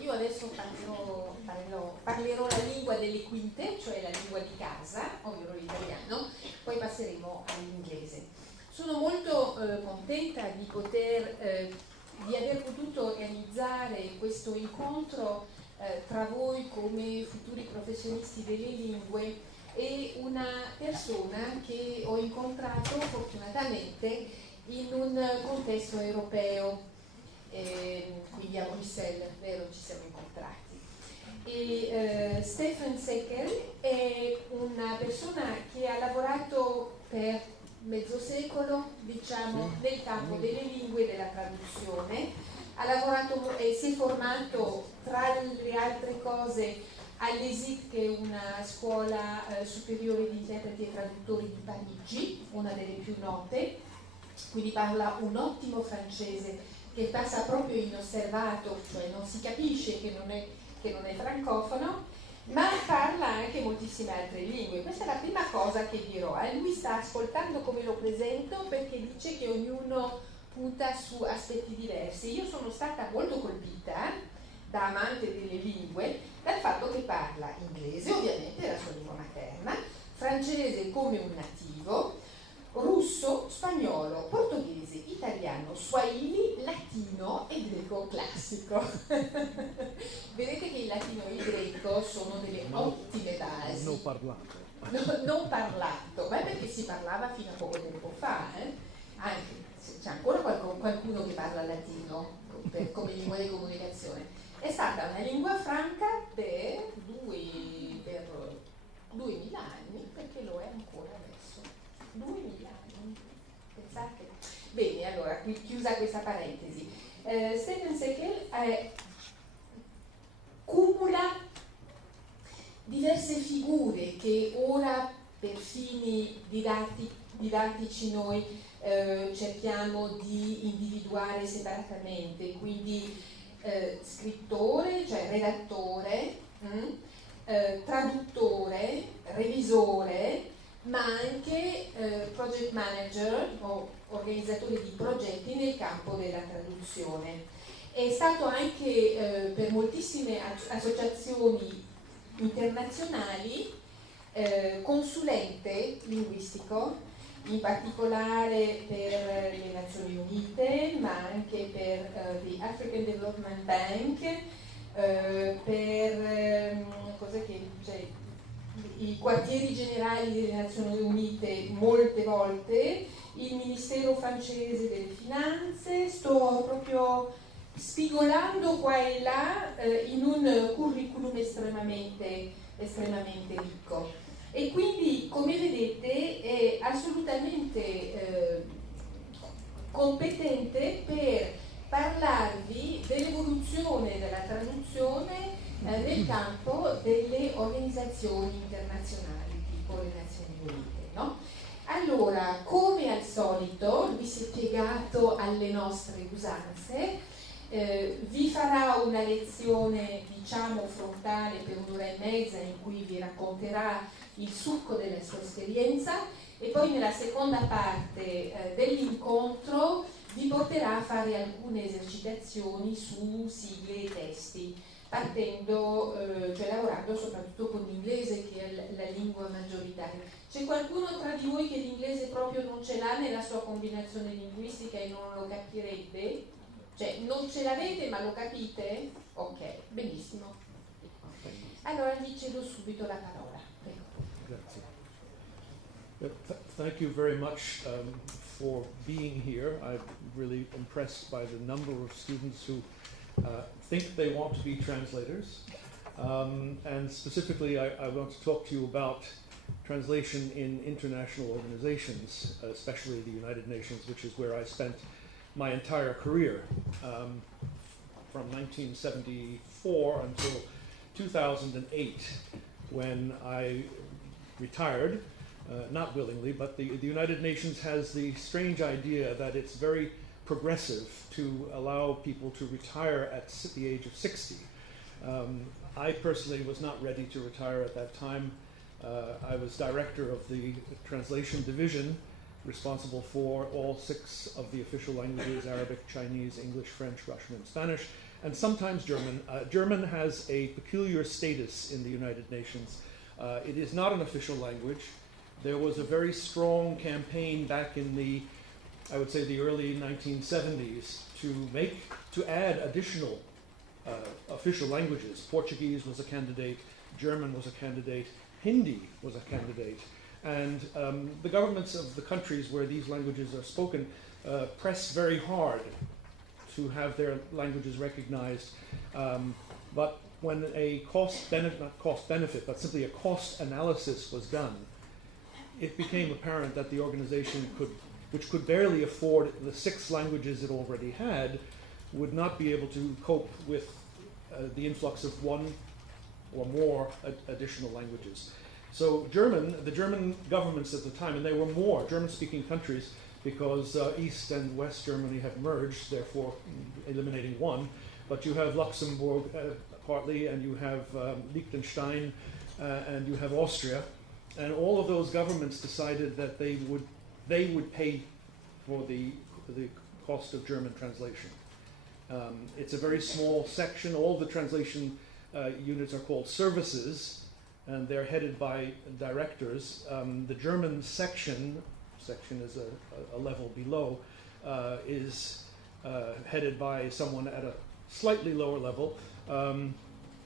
Io adesso parlerò la lingua delle quinte, cioè la lingua di casa, ovvero l'italiano, poi passeremo all'inglese. Sono molto contenta di aver potuto organizzare questo incontro tra voi come futuri professionisti delle lingue e una persona che ho incontrato fortunatamente in un contesto europeo. Quindi a Bruxelles, vero, ci siamo incontrati. Stefan SEKEL è una persona che ha lavorato per mezzo secolo, diciamo, nel campo delle lingue e della traduzione. Ha lavorato e si è formato, tra le altre cose, all'ESIC, che è una scuola superiore di interpreti e traduttori di Parigi, una delle più note, quindi parla un ottimo francese che passa proprio inosservato, cioè non si capisce che non è francofono, ma parla anche moltissime altre lingue. Questa è la prima cosa che dirò. Lui sta ascoltando come lo presento perché dice che ognuno punta su aspetti diversi. Io sono stata molto colpita, da amante delle lingue, dal fatto che parla inglese, ovviamente la sua lingua materna, francese come un nativo, russo, spagnolo, portoghese, italiano, swahili, latino e greco classico. Vedete che il latino e il greco sono delle ottime basi. Non parlato. Non parlato, ma è perché si parlava fino a poco tempo fa. Anche c'è ancora qualcuno che parla latino come lingua di comunicazione. È stata una lingua franca per 2000 anni, perché lo è ancora adesso. 2000 anni, pensate. Bene, allora, chiusa questa parentesi. Stefan SEKEL cumula diverse figure che ora per fini didattici noi cerchiamo di individuare separatamente, quindi scrittore, cioè redattore, traduttore, revisore, ma anche project manager o organizzatore di progetti nel campo della traduzione. È stato anche per moltissime associazioni internazionali consulente linguistico, in particolare per le Nazioni Unite, ma anche per the African Development Bank, per i quartieri generali delle Nazioni Unite molte volte, il Ministero francese delle Finanze. Sto proprio spigolando qua e là in un curriculum estremamente ricco. E quindi, come vedete, è assolutamente competente per parlarvi dell'evoluzione della traduzione nel campo delle organizzazioni internazionali, tipo le Nazioni Unite, no? Allora, come al solito, lui si è piegato alle nostre usanze, vi farà una lezione, diciamo, frontale per un'ora e mezza in cui vi racconterà il succo della sua esperienza e poi nella seconda parte dell'incontro vi porterà a fare alcune esercitazioni su sigle e testi, partendo, cioè lavorando soprattutto con l'inglese, che è la lingua maggioritaria. C'è qualcuno tra di voi che l'inglese proprio non ce l'ha nella sua combinazione linguistica e non lo capirebbe? Cioè, non ce l'avete ma lo capite? Ok, benissimo. Allora gli cedo subito la parola. Prego. Grazie. Thank you very much for being here. I'm really impressed by the number of students who think they want to be translators. And specifically, I want to talk to you about translation in international organizations, especially the United Nations, which is where I spent my entire career, from 1974 until 2008, when I retired, not willingly, but the United Nations has the strange idea that it's very progressive to allow people to retire at the age of 60. I personally was not ready to retire at that time. I was director of the translation division responsible for all 6 of the official languages: Arabic, Chinese, English, French, Russian, and Spanish, and sometimes German. German has a peculiar status in the United Nations. It is not an official language. There was a very strong campaign back in the, I would say, the early 1970s to add additional official languages. Portuguese was a candidate, German was a candidate, Hindi was a candidate, and the governments of the countries where these languages are spoken press very hard to have their languages recognized. But when a not cost benefit, but simply a cost analysis was done, it became apparent that the organization which could barely afford the 6 languages it already had, would not be able to cope with the influx of 1 or more additional languages. So the German governments at the time, and there were more German-speaking countries because East and West Germany have merged, therefore eliminating 1, but you have Luxembourg partly, and you have Liechtenstein, and you have Austria, and all of those governments decided that they would pay for the cost of German translation. It's a very small section. All the translation units are called services, and they're headed by directors. The German section is a level below, is headed by someone at a slightly lower level, and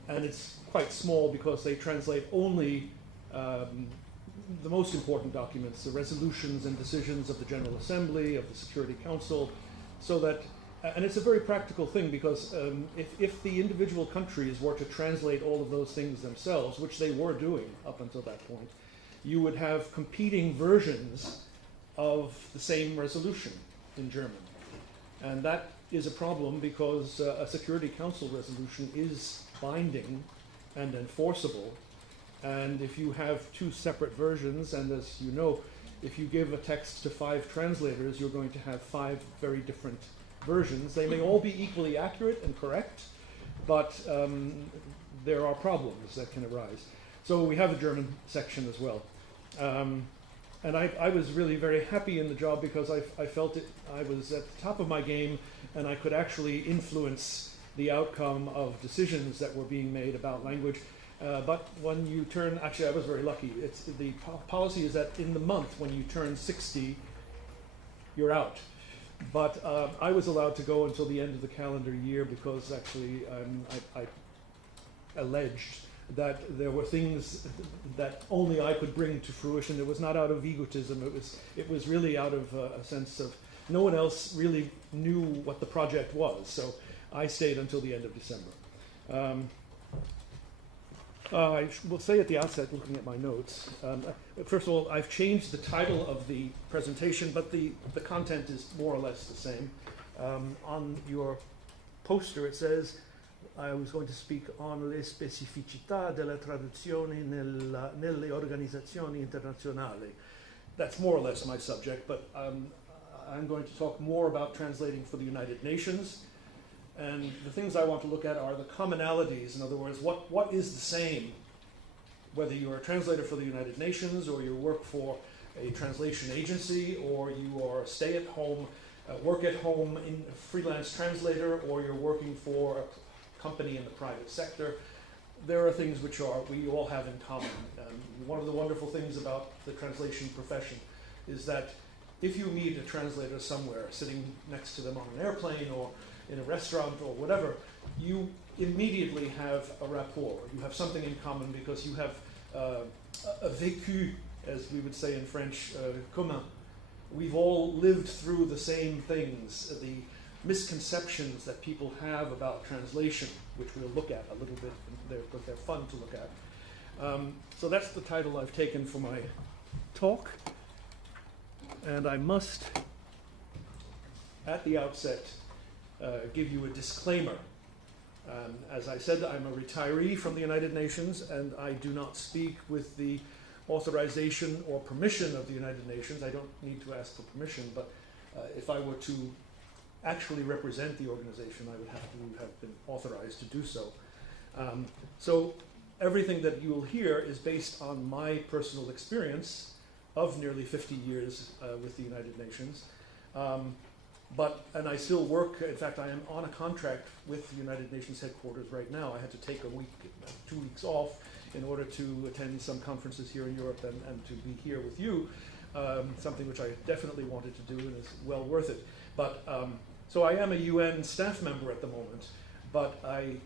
it's quite small because they translate only the most important documents, the resolutions and decisions of the General Assembly, of the Security Council, so that, and it's a very practical thing because if the individual countries were to translate all of those things themselves, which they were doing up until that point, you would have competing versions of the same resolution in German. And that is a problem because a Security Council resolution is binding and enforceable. And if you have 2 separate versions, and as you know, if you give a text to 5 translators, you're going to have 5 very different versions. They may all be equally accurate and correct, but there are problems that can arise. So we have a German section as well. And I was really very happy in the job because I felt I was at the top of my game, and I could actually influence the outcome of decisions that were being made about language. But when you turn, actually I was very lucky, the policy is that in the month when you turn 60, you're out. But I was allowed to go until the end of the calendar year because actually I alleged that there were things that only I could bring to fruition. It was not out of egotism, it was really out of a sense of no one else really knew what the project was. So I stayed until the end of December. I will say at the outset, looking at my notes, first of all, I've changed the title of the presentation, but the content is more or less the same. On your poster it says, I was going to speak on le specificita della traduzione nelle organizzazioni internazionali. That's more or less my subject, but I'm going to talk more about translating for the United Nations. And the things I want to look at are the commonalities. In other words, what is the same, whether you're a translator for the United Nations, or you work for a translation agency, or you are a stay-at-home, work-at-home freelance translator, or you're working for a company in the private sector. There are things which we all have in common. One of the wonderful things about the translation profession is that if you meet a translator somewhere, sitting next to them on an airplane or in a restaurant or whatever, you immediately have a rapport. You have something in common because you have a vécu, as we would say in French, commun. We've all lived through the same things, the misconceptions that people have about translation, which we'll look at a little bit because they're fun to look at. So that's the title I've taken for my talk. And I must, at the outset, give you a disclaimer. As I said, I'm a retiree from the United Nations, and I do not speak with the authorization or permission of the United Nations. I don't need to ask for permission, but if I were to actually represent the organization, I would have to have been authorized to do so. So everything that you will hear is based on my personal experience of nearly 50 years with the United Nations. And I still work, in fact, I am on a contract with the United Nations headquarters right now. I had to take 2 weeks off in order to attend some conferences here in Europe and to be here with you, something which I definitely wanted to do and is well worth it. But so I am a UN staff member at the moment, but I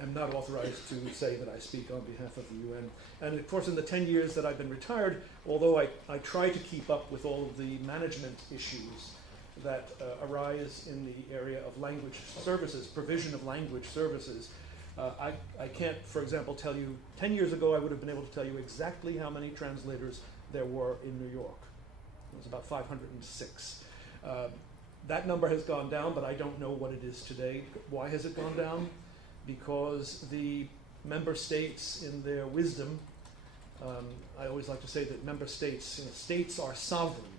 am not authorized to say that I speak on behalf of the UN. And of course, in the 10 years that I've been retired, although I try to keep up with all of the management issues that arise in the area of language services, provision of language services, I can't, for example, tell you, 10 years ago I would have been able to tell you exactly how many translators there were in New York. It was about 506. That number has gone down, but I don't know what it is today. Why has it gone down? Because the member states, in their wisdom, I always like to say that member states, states are sovereign,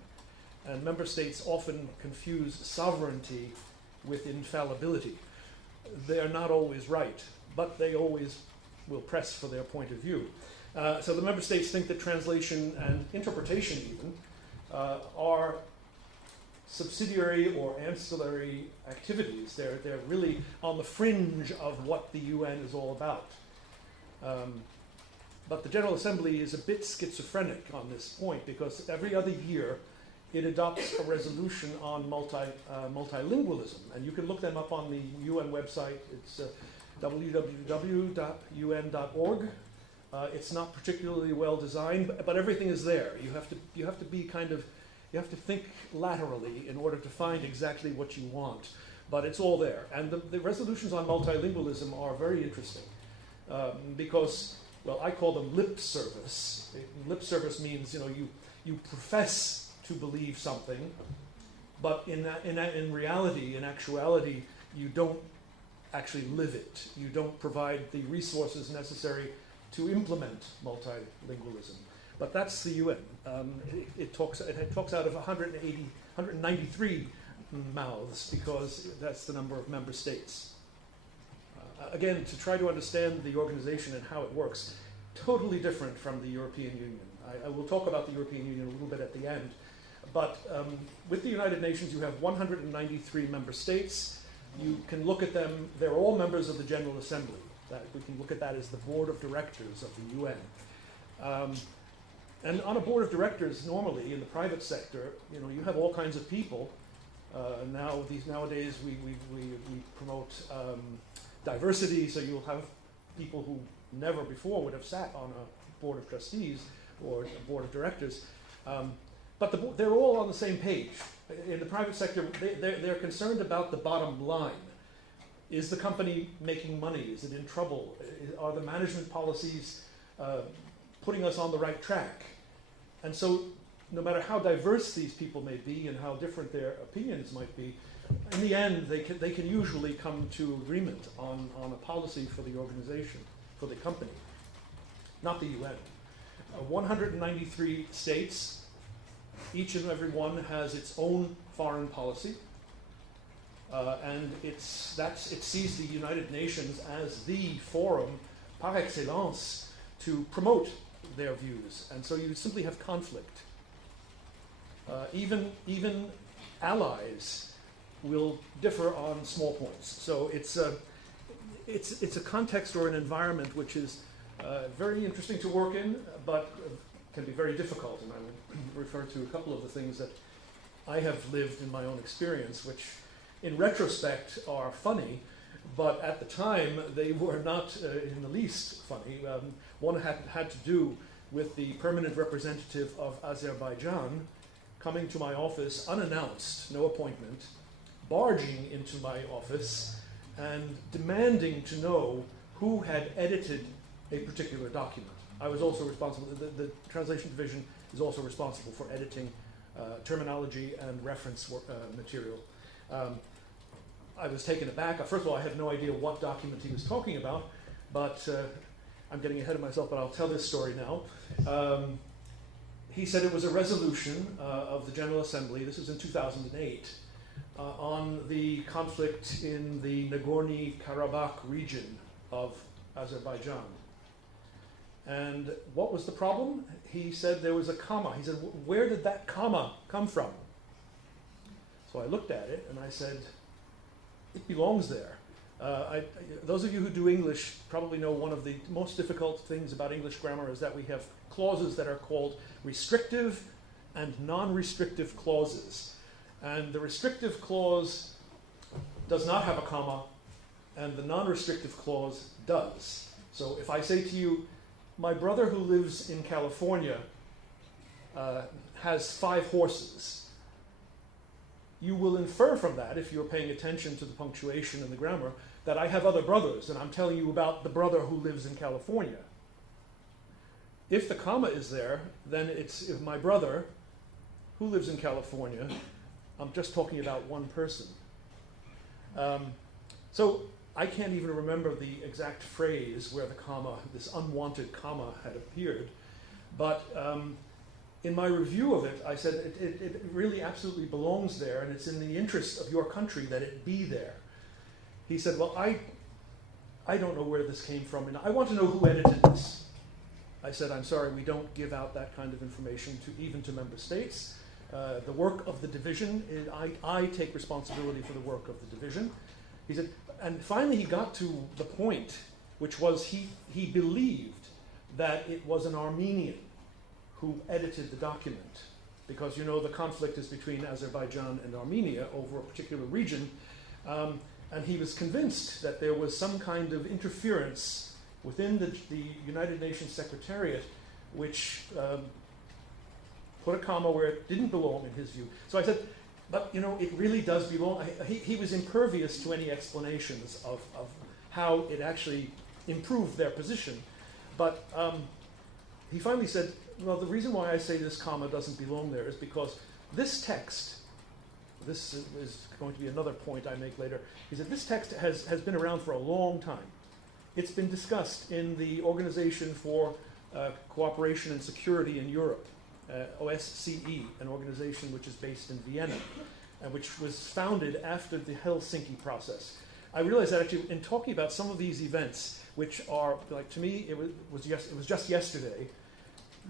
and member states often confuse sovereignty with infallibility. They are not always right, but they always will press for their point of view. So the member states think that translation and interpretation even are subsidiary or ancillary activities. They're really on the fringe of what the UN is all about. But the General Assembly is a bit schizophrenic on this point, because every other year it adopts a resolution on multilingualism. And you can look them up on the UN website. It's www.un.org. It's not particularly well designed, but everything is there. You have to be you have to think laterally in order to find exactly what you want. But it's all there. And the resolutions on multilingualism are very interesting because, well, I call them lip service. Lip service means, you profess to believe something, but in reality, in actuality, you don't actually live it. You don't provide the resources necessary to implement multilingualism. But that's the UN. It talks out of 193 mouths, because that's the number of member states. Again, to try to understand the organization and how it works, totally different from the European Union. I will talk about the European Union a little bit at the end. But with the United Nations, you have 193 member states. You can look at them. They're all members of the General Assembly. We can look at that as the board of directors of the UN. And on a board of directors, normally in the private sector, you have all kinds of people. Nowadays, we promote diversity, so you'll have people who never before would have sat on a board of trustees or a board of directors. But they're all on the same page. In the private sector, they're concerned about the bottom line. Is the company making money? Is it in trouble? Are the management policies putting us on the right track? And so, no matter how diverse these people may be and how different their opinions might be, in the end, they can usually come to agreement on a policy for the organization, for the company, not the UN. 193 states. Each and every one has its own foreign policy, and it sees the United Nations as the forum par excellence to promote their views, and so you simply have conflict. Even allies will differ on small points. So it's a context or an environment which is very interesting to work in, but can be very difficult, and I will refer to a couple of the things that I have lived in my own experience, which in retrospect are funny, but at the time they were not in the least funny. One had to do with the permanent representative of Azerbaijan coming to my office unannounced, no appointment, barging into my office and demanding to know who had edited a particular document. I was also responsible, the translation division is also responsible for editing terminology and reference material. I was taken aback. First of all, I had no idea what document he was talking about, but I'm getting ahead of myself, but I'll tell this story now. He said it was a resolution of the General Assembly, this was in 2008, on the conflict in the Nagorno-Karabakh region of Azerbaijan. And what was the problem? He said there was a comma. He said, where did that comma come from? So I looked at it and I said, it belongs there. Those of you who do English probably know one of the most difficult things about English grammar is that we have clauses that are called restrictive and non-restrictive clauses. And the restrictive clause does not have a comma, and the non-restrictive clause does. So if I say to you, my brother who lives in California has 5 horses, you will infer from that, if you're paying attention to the punctuation and the grammar, that I have other brothers, and I'm telling you about the brother who lives in California. If the comma is there, then it's if my brother who lives in California, I'm just talking about one person. So I can't even remember the exact phrase where the comma, this unwanted comma, had appeared, but in my review of it, I said it really absolutely belongs there, and it's in the interest of your country that it be there. He said, well, I don't know where this came from, and I want to know who edited this. I said, I'm sorry, we don't give out that kind of information even to member states. The work of the division, I take responsibility for the work of the division. He said, and finally he got to the point, which was he believed that it was an Armenian who edited the document, because you know the conflict is between Azerbaijan and Armenia over a particular region, and he was convinced that there was some kind of interference within the United Nations Secretariat which put a comma where it didn't belong in his view. So I said, but you know, it really does belong. He was impervious to any explanations of how it actually improved their position, but he finally said, well, the reason why I say this comma doesn't belong there is because this text, this is going to be another point I make later, is that this text has been around for a long time. It's been discussed in the Organization for Cooperation and Security in Europe, OSCE, an organization which is based in Vienna, and which was founded after the Helsinki process. I realized that actually in talking about some of these events, which are, like to me, it was just yesterday,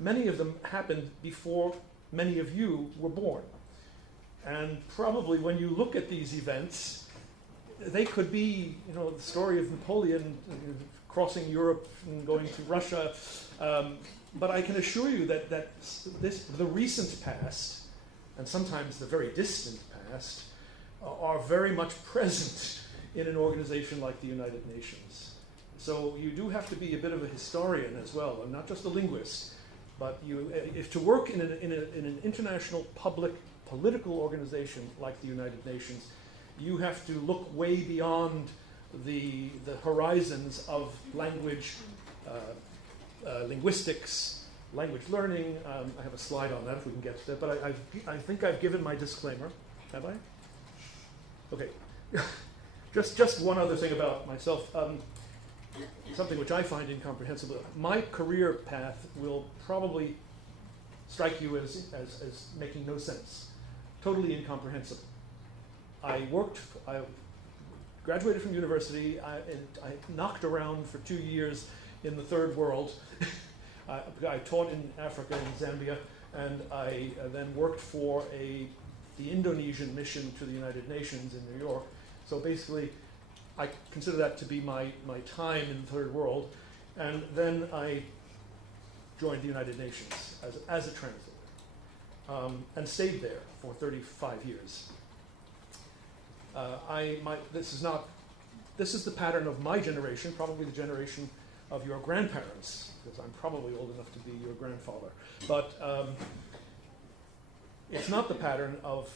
many of them happened before many of you were born. And probably when you look at these events, they could be, you know, the story of Napoleon crossing Europe and going to Russia. But I can assure you that the recent past, and sometimes the very distant past, are very much present in an organization like the United Nations. So you do have to be a bit of a historian as well, and not just a linguist. But if to work in an international public political organization like the United Nations, you have to look way beyond the horizons of language, linguistics, language learning. I have a slide on that if we can get to that, but I think I've given my disclaimer. Have I? Okay. just one other thing about myself. Something which I find incomprehensible. My career path will probably strike you as making no sense. Totally incomprehensible. I graduated from university. I knocked around for 2 years in the third world. I taught in Africa and Zambia, and I then worked for the Indonesian mission to the United Nations in New York. So basically, I consider that to be my time in the third world, and then I joined the United Nations as a translator, and stayed there for 35 years. This is the pattern of my generation, probably the generation of your grandparents, because I'm probably old enough to be your grandfather. But it's not the pattern of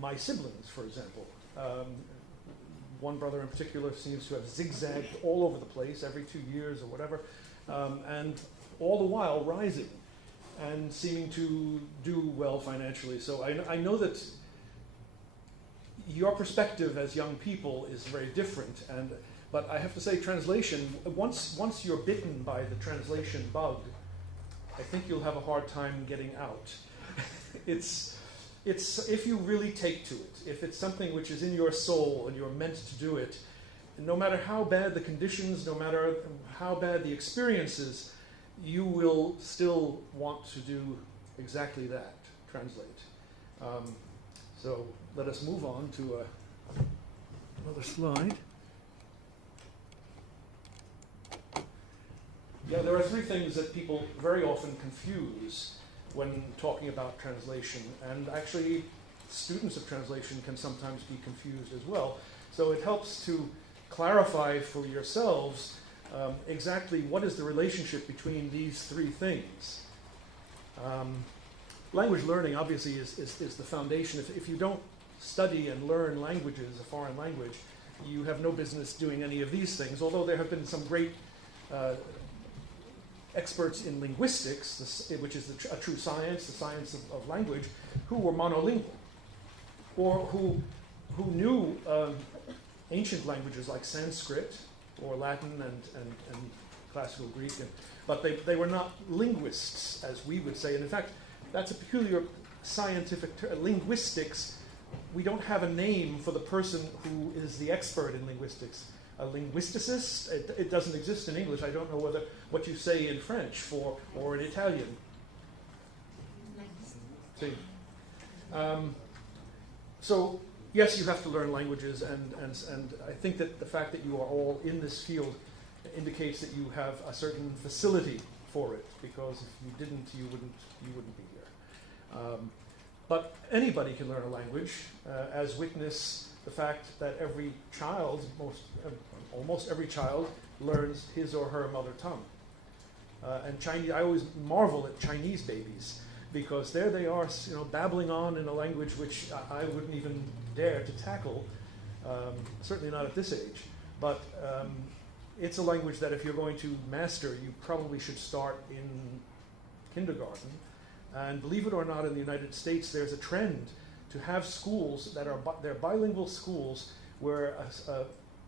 my siblings, for example. One brother in particular seems to have zigzagged all over the place every 2 years or whatever, and all the while rising and seeming to do well financially. So I know that your perspective as young people is very different, but I have to say, translation, once you're bitten by the translation bug, I think you'll have a hard time getting out. It's if you really take to it, if it's something which is in your soul and you're meant to do it, no matter how bad the conditions, no matter how bad the experiences, you will still want to do exactly that, translate. So let us move on to another slide. Yeah, there are three things that people very often confuse when talking about translation, and actually students of translation can sometimes be confused as well. So it helps to clarify for yourselves exactly what is the relationship between these three things. Language learning obviously is the foundation. If you don't study and learn languages, a foreign language, you have no business doing any of these things, although there have been some great experts in linguistics, which is a true science, the science of language, who were monolingual, or who knew ancient languages like Sanskrit or Latin and classical Greek, but they were not linguists, as we would say. And in fact, that's a peculiar scientific term. Linguistics, we don't have a name for the person who is the expert in linguistics. A linguisticist, it doesn't exist in English. I don't know what you say in French or in Italian. See. So yes, you have to learn languages, and I think that the fact that you are all in this field indicates that you have a certain facility for it, because if you didn't, you wouldn't be here. But anybody can learn a language, as witness the fact that every child, almost every child, learns his or her mother tongue. And Chinese, I always marvel at Chinese babies, because there they are, babbling on in a language which I wouldn't even dare to tackle, certainly not at this age. But it's a language that if you're going to master, you probably should start in kindergarten. And believe it or not, in the United States, there's a trend to have schools that are they're bilingual schools where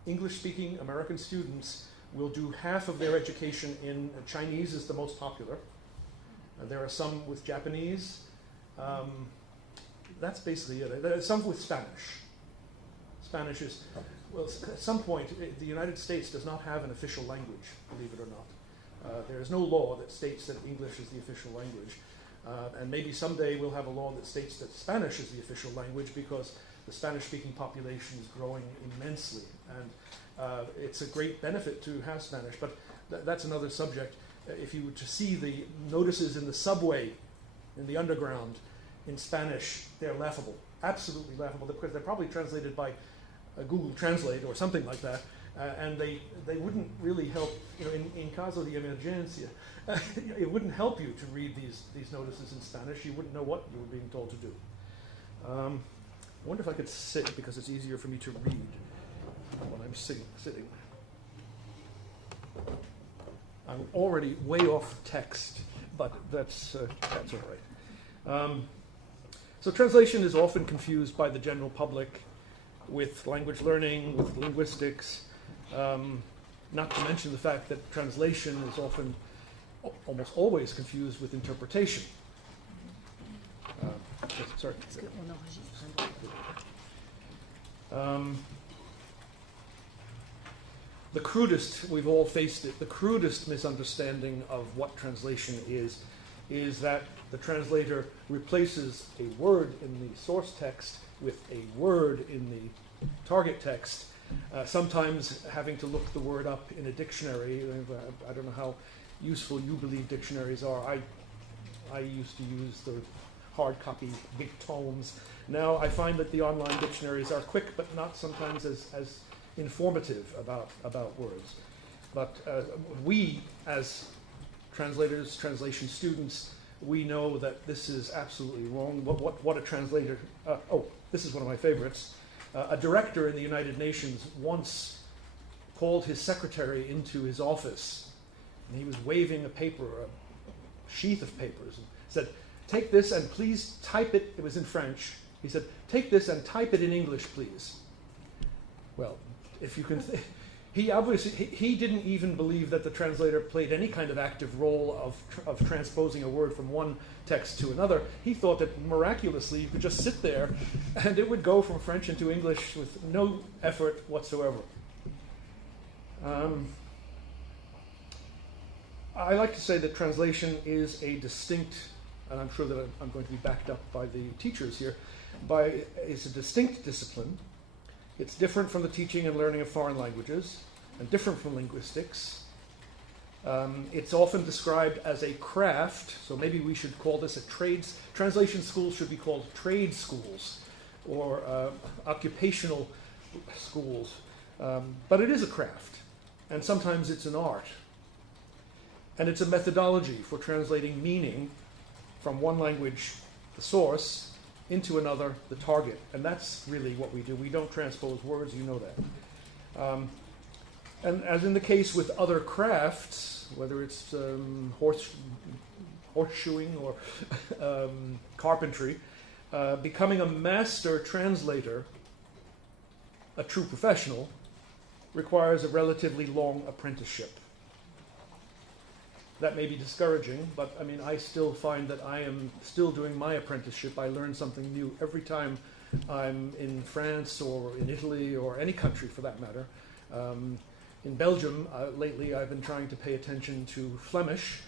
English-speaking American students will do half of their education in Chinese is the most popular. There are some with Japanese. That's basically it. There are some with Spanish. Spanish is, well, at some point, the United States does not have an official language, believe it or not. There is no law that states that English is the official language. And maybe someday we'll have a law that states that Spanish is the official language, because the Spanish-speaking population is growing immensely. And it's a great benefit to have Spanish, but that's another subject. If you were to see the notices in the subway, in the underground, in Spanish, they're laughable, absolutely laughable, because they're probably translated by Google Translate or something like that, and they wouldn't really help, in caso de emergencia, it wouldn't help you to read these notices in Spanish. You wouldn't know what you were being told to do. I wonder if I could sit, because it's easier for me to read when I'm sitting. I'm already way off text, but that's all right. So translation is often confused by the general public with language learning, with linguistics, not to mention the fact that translation is often, almost always, confused with interpretation. Sorry. The crudest, we've all faced it, the crudest misunderstanding of what translation is that the translator replaces a word in the source text with a word in the target text, sometimes having to look the word up in a dictionary. I don't know how useful you believe dictionaries are. I used to use the hard copy, big tomes. Now I find that the online dictionaries are quick, but not sometimes as informative about words. But we, as translators, translation students, we know that this is absolutely wrong. What a translator, this is one of my favorites. A director in the United Nations once called his secretary into his office, and he was waving a paper, a sheath of papers, and said, "Take this and please type it," it was in French. He said, "Take this and type it in English, please." Well, if you can, he obviously, he didn't even believe that the translator played any kind of active role of transposing a word from one text to another. He thought that miraculously you could just sit there and it would go from French into English with no effort whatsoever. I like to say that translation is a distinct, and I'm sure that I'm going to be backed up by the teachers here, it's a distinct discipline. It's different from the teaching and learning of foreign languages, and different from linguistics. It's often described as a craft, so maybe we should call this translation schools should be called trade schools, or occupational schools. But it is a craft, and sometimes it's an art. And it's a methodology for translating meaning from one language, the source, into another, the target. And that's really what we do. We don't transpose words, you know that. And as in the case with other crafts, whether it's horseshoeing or carpentry, becoming a master translator, a true professional, requires a relatively long apprenticeship. That may be discouraging, but I mean, I still find that I am still doing my apprenticeship. I learn something new every time I'm in France or in Italy or any country for that matter. In Belgium, lately I've been trying to pay attention to Flemish,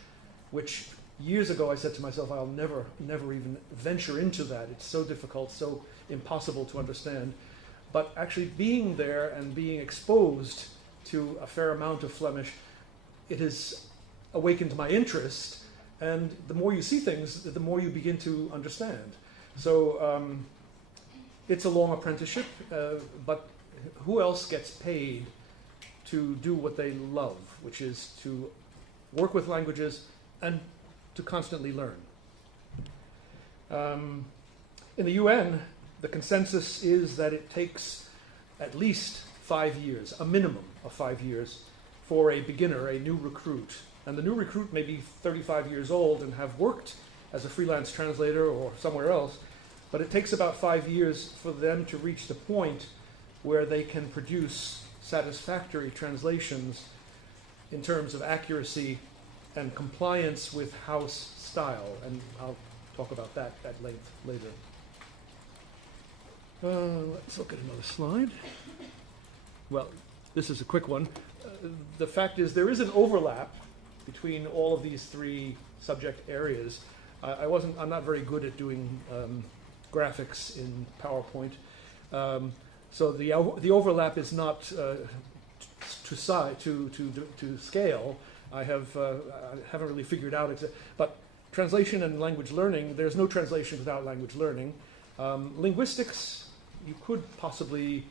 which years ago I said to myself, I'll never even venture into that. It's so difficult, so impossible to understand. But actually being there and being exposed to a fair amount of Flemish, it has awakened my interest, and the more you see things, the more you begin to understand. So it's a long apprenticeship, but who else gets paid to do what they love, which is to work with languages and to constantly learn? In the UN, the consensus is that it takes at least 5 years, a minimum of 5 years, for a beginner, a new recruit. And the new recruit may be 35 years old and have worked as a freelance translator or somewhere else, but it takes about 5 years for them to reach the point where they can produce satisfactory translations in terms of accuracy and compliance with house style. And I'll talk about that at length later. Let's look at another slide. Well, this is a quick one. The fact is there is an overlap between all of these three subject areas. I'm not very good at doing graphics in PowerPoint. So the overlap is not to scale. I haven't really figured out but translation and language learning, there's no translation without language learning. Linguistics, you could possibly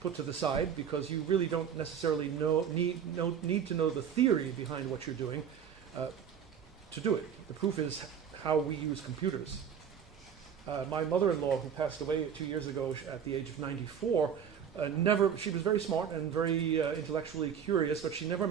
put to the side because you really don't necessarily need to know the theory behind what you're doing to do it. The proof is how we use computers. My mother-in-law, who passed away 2 years ago at the age of 94, she was very smart and very intellectually curious, but she never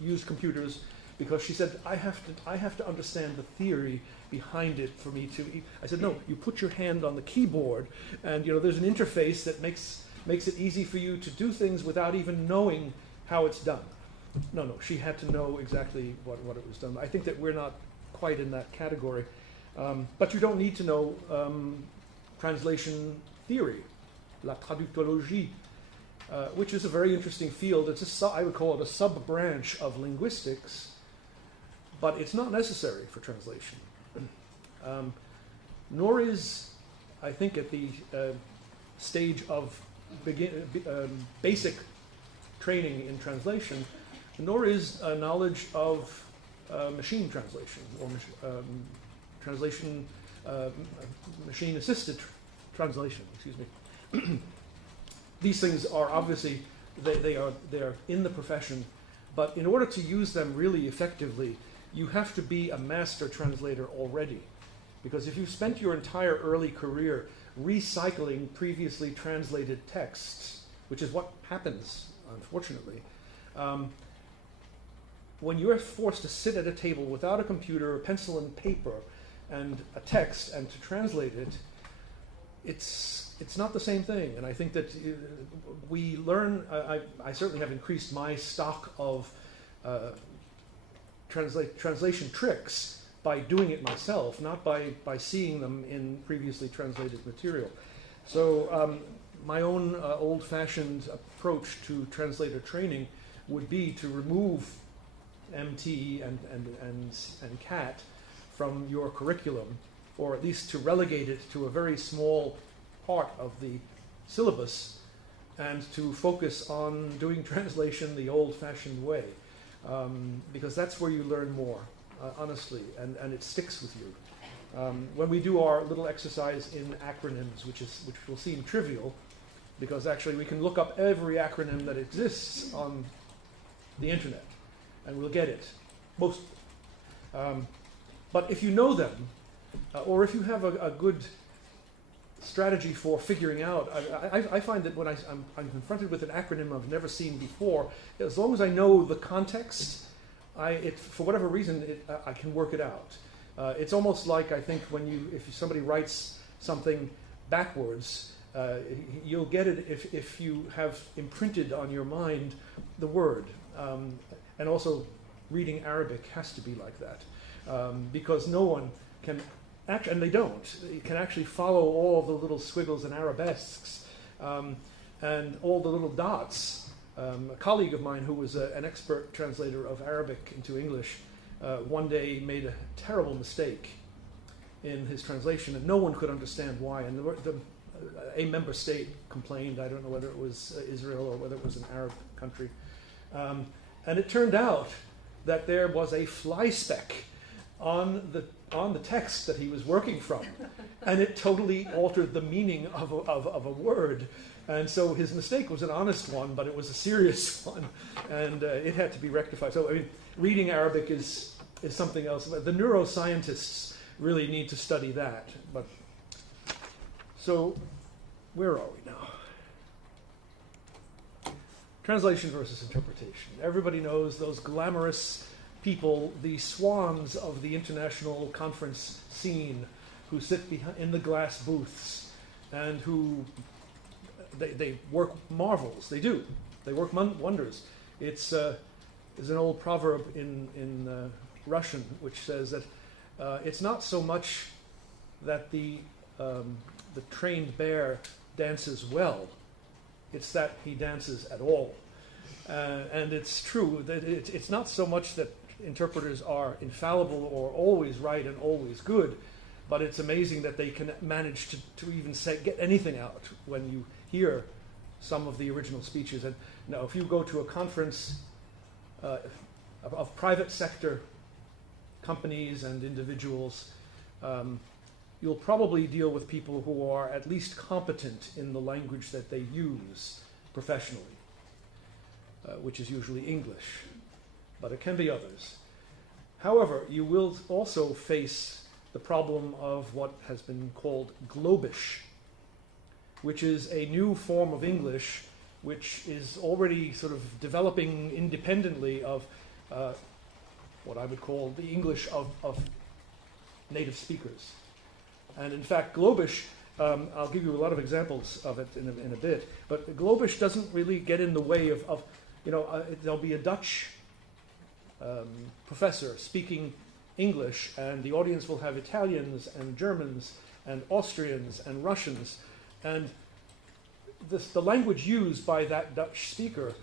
used computers because she said, I have to understand the theory behind it for me to eat. I said, no, you put your hand on the keyboard and there's an interface that makes it easy for you to do things without even knowing how it's done. No, she had to know exactly what it was done. I think that we're not quite in that category. But you don't need to know translation theory, la traductologie, which is a very interesting field. I would call it a sub-branch of linguistics, but it's not necessary for translation. Nor is, I think, at the stage of basic training in translation, nor is a knowledge of machine translation or translation, machine-assisted translation, excuse me. These things are obviously, they are in the profession, but in order to use them really effectively, you have to be a master translator already. Because if you've spent your entire early career recycling previously translated texts, which is what happens, unfortunately, when you're forced to sit at a table without a computer, a pencil and paper, and a text, and to translate it, it's not the same thing. And I think that we learn, I certainly have increased my stock of translation tricks by doing it myself, not by seeing them in previously translated material. So my own old-fashioned approach to translator training would be to remove MT and CAT from your curriculum, or at least to relegate it to a very small part of the syllabus, and to focus on doing translation the old-fashioned way, because that's where you learn more, honestly, and it sticks with you. When we do our little exercise in acronyms, which will seem trivial, because actually we can look up every acronym that exists on the internet, and we'll get it, most. But if you know them, or if you have a good strategy for figuring out, I find that when I'm confronted with an acronym I've never seen before, as long as I know the context, for whatever reason, I can work it out. It's almost like, I think, if somebody writes something backwards, you'll get it if you have imprinted on your mind the word. And also, reading Arabic has to be like that, because no one can, and they don't, can actually follow all the little squiggles and arabesques and all the little dots. A colleague of mine who was an expert translator of Arabic into English one day made a terrible mistake in his translation, and no one could understand why. And a member state complained. I don't know whether it was Israel or whether it was an Arab country. And it turned out that there was a fly speck on the text that he was working from, and it totally altered the meaning of a word. And so his mistake was an honest one, but it was a serious one, and it had to be rectified. So I mean, reading Arabic is something else. The neuroscientists really need to study that. But so, where are we now? Translation versus interpretation. Everybody knows those glamorous people, the swans of the international conference scene, who sit in the glass booths and who they work marvels. They do. They work wonders. There's an old proverb in Russian which says that it's not so much that the trained bear dances well, it's that he dances at all. And it's true that it's not so much that interpreters are infallible or always right and always good, but it's amazing that they can manage to even get anything out when you hear some of the original speeches. And now, if you go to a conference of private sector companies and individuals, you'll probably deal with people who are at least competent in the language that they use professionally, which is usually English, but it can be others. However, you will also face the problem of what has been called Globish, which is a new form of English which is already sort of developing independently of what I would call the English of native speakers. And in fact, Globish, I'll give you a lot of examples of it in a bit, but Globish doesn't really get in the way of there'll be a Dutch professor speaking English, and the audience will have Italians and Germans and Austrians and Russians, and the language used by that Dutch speaker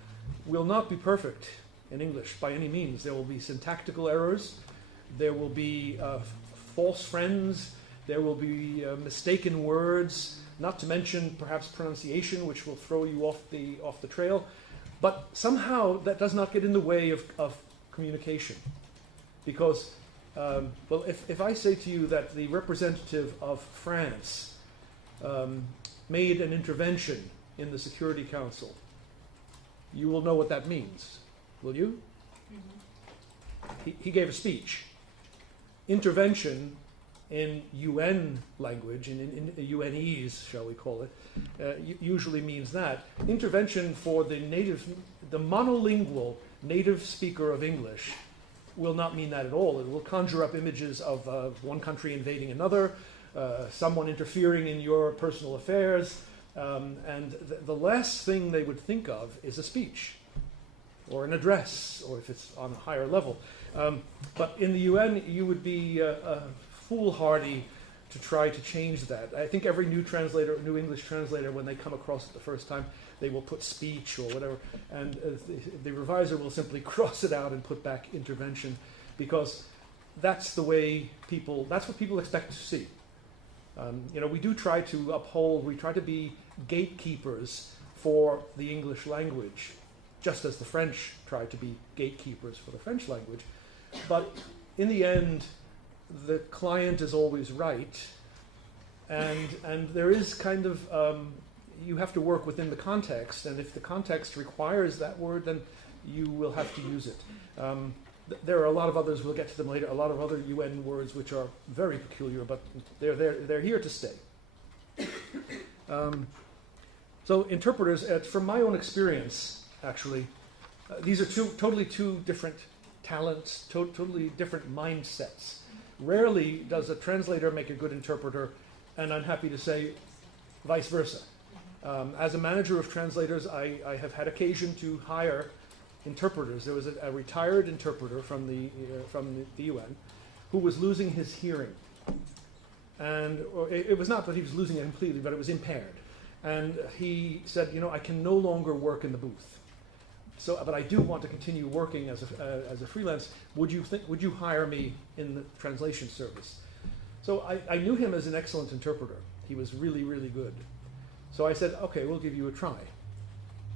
will not be perfect in English by any means. There will be syntactical errors, there will be false friends, there will be mistaken words, not to mention perhaps pronunciation, which will throw you off the trail. But somehow that does not get in the way of communication. Because, if I say to you that the representative of France made an intervention in the Security Council, you will know what that means, will you? Mm-hmm. He gave a speech. Intervention in UN language, in UNEs, shall we call it, usually means that. Intervention for the monolingual native speaker of English will not mean that at all. It will conjure up images of one country invading another, someone interfering in your personal affairs, and the last thing they would think of is a speech or an address, or if it's on a higher level. But in the UN, you would be foolhardy to try to change that. I think every new translator, new English translator, when they come across it the first time, they will put speech or whatever, and the reviser will simply cross it out and put back intervention, because that's the way that's what people expect to see. We do try to uphold, we try to be gatekeepers for the English language, just as the French try to be gatekeepers for the French language. But in the end, the client is always right, and there is kind of, you have to work within the context, and if the context requires that word, then you will have to use it. There are a lot of others, we'll get to them later, a lot of other UN words which are very peculiar, but they're here to stay. So interpreters, from my own experience, actually, these are totally two different talents, totally different mindsets. Rarely does a translator make a good interpreter, and I'm happy to say vice versa. As a manager of translators, I have had occasion to hire interpreters. There was a retired interpreter from the UN who was losing his hearing. And it was not that he was losing it completely, but it was impaired. And he said, I can no longer work in the booth. But I do want to continue working as a freelance. Would you hire me in the translation service? So I knew him as an excellent interpreter. He was really, really good. So I said, okay, we'll give you a try.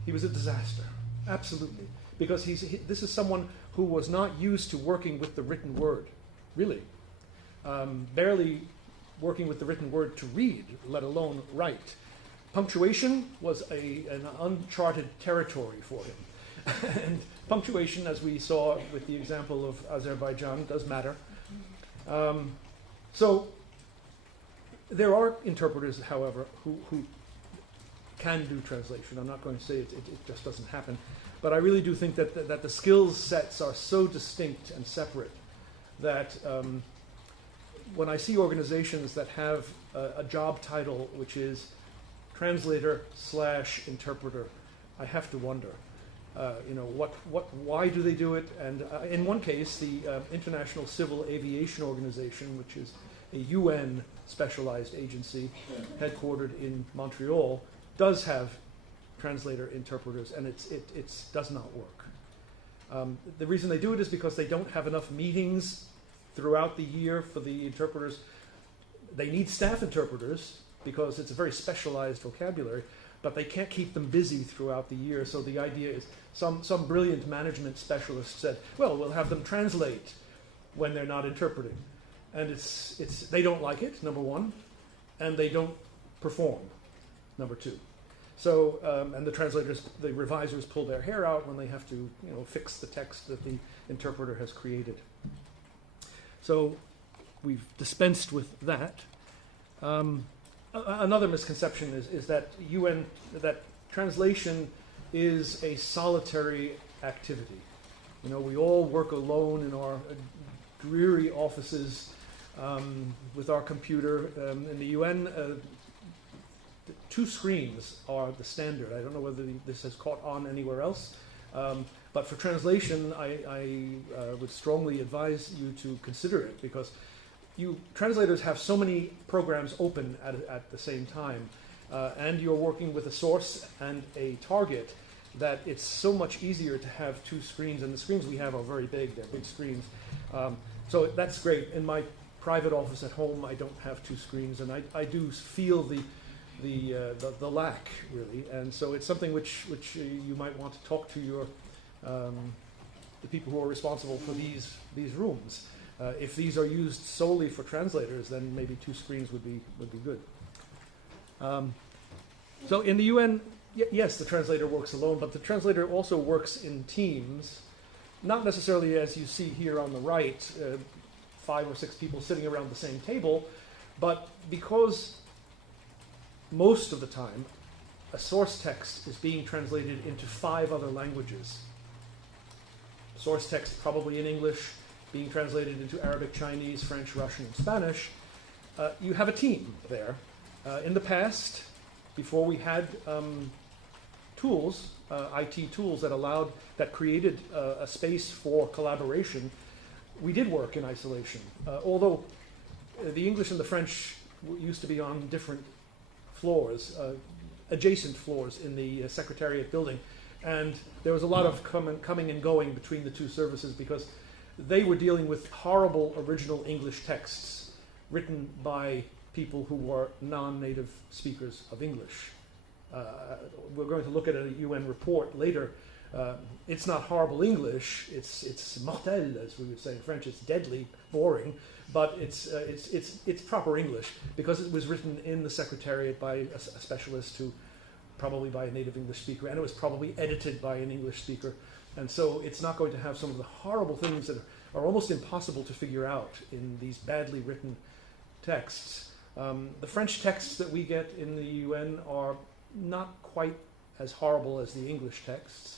He was a disaster, absolutely, because this is someone who was not used to working with the written word, really, barely working with the written word to read, let alone write. Punctuation was an uncharted territory for him. And punctuation, as we saw with the example of Azerbaijan, does matter. So there are interpreters, however, who can do translation. I'm not going to say it just doesn't happen. But I really do think that the skills sets are so distinct and separate that when I see organizations that have a job title which is translator/interpreter, I have to wonder, why do they do it? And in one case, the International Civil Aviation Organization, which is a UN specialized agency headquartered in Montreal, does have translator-interpreters, and it does not work. The reason they do it is because they don't have enough meetings throughout the year for the interpreters. They need staff interpreters because it's a very specialized vocabulary, but they can't keep them busy throughout the year. So the idea is some brilliant management specialist said, well, we'll have them translate when they're not interpreting. And they don't like it, number one, and they don't perform, number two. So, and the revisers pull their hair out when they have to, fix the text that the interpreter has created. So we've dispensed with that. Another misconception is that that translation is a solitary activity. We all work alone in our dreary offices with our computer. In the UN, 2 screens are the standard. I don't know whether this has caught on anywhere else, but for translation, I would strongly advise you to consider it, because translators have so many programs open at the same time, and you're working with a source and a target, that it's so much easier to have 2 screens, and the screens we have are very big. They're big screens. So that's great. In my private office at home, I don't have 2 screens, and I do feel the lack, really, and so it's something which you might want to talk to the people who are responsible for these rooms. If these are used solely for translators, then maybe 2 screens would be good. So in the UN, yes, the translator works alone, but the translator also works in teams, not necessarily as you see here on the right, 5 or 6 people sitting around the same table, but because most of the time a source text is being translated into 5 other languages. Source text probably in English, being translated into Arabic, Chinese, French, Russian, and Spanish. You have a team there. In the past, before we had tools, IT tools that created a space for collaboration, we did work in isolation. Although the English and the French used to be on different floors, adjacent floors in the Secretariat building. And there was a lot of coming and going between the two services because they were dealing with horrible original English texts written by people who were non-native speakers of English. We're going to look at a UN report later. It's not horrible English, it's mortel, as we would say in French. It's deadly, boring, but it's proper English because it was written in the Secretariat by a specialist who, probably by a native English speaker, and it was probably edited by an English speaker. And so it's not going to have some of the horrible things that are almost impossible to figure out in these badly written texts. The French texts that we get in the UN are not quite as horrible as the English texts.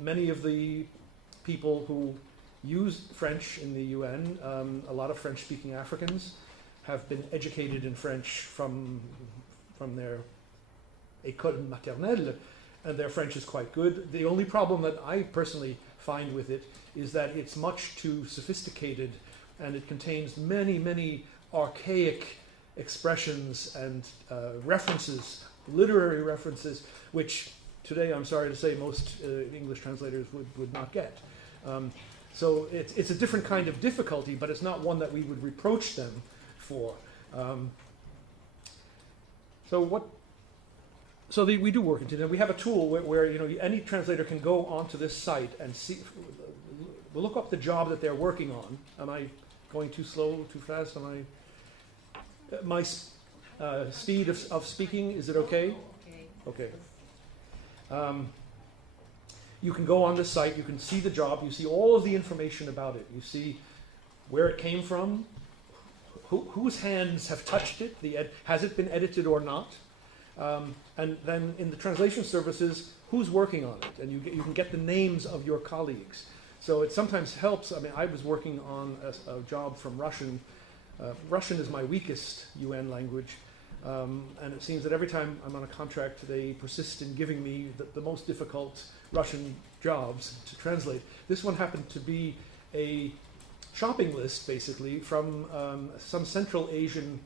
Many of the people who use French in the UN, a lot of French-speaking Africans, have been educated in French from their école maternelle, and their French is quite good. The only problem that I personally find with it is that it's much too sophisticated, and it contains many, many archaic expressions and references, literary references, which today, I'm sorry to say, most English translators would not get. So it's a different kind of difficulty, but it's not one that we would reproach them for. We do work into that. We have a tool where any translator can go onto this site and see. We'll look up the job that they're working on. Am I going too slow, too fast? My speed of speaking, is it okay? Okay. You can go on this site, you can see the job, you see all of the information about it. You see where it came from, whose hands have touched it, has it been edited or not, and then in the translation services, who's working on it, and you can get the names of your colleagues. So it sometimes helps. I mean, I was working on a job from Russian. Russian is my weakest UN language. And it seems that every time I'm on a contract, they persist in giving me the most difficult Russian jobs to translate. This one happened to be a shopping list, basically, from some Central Asian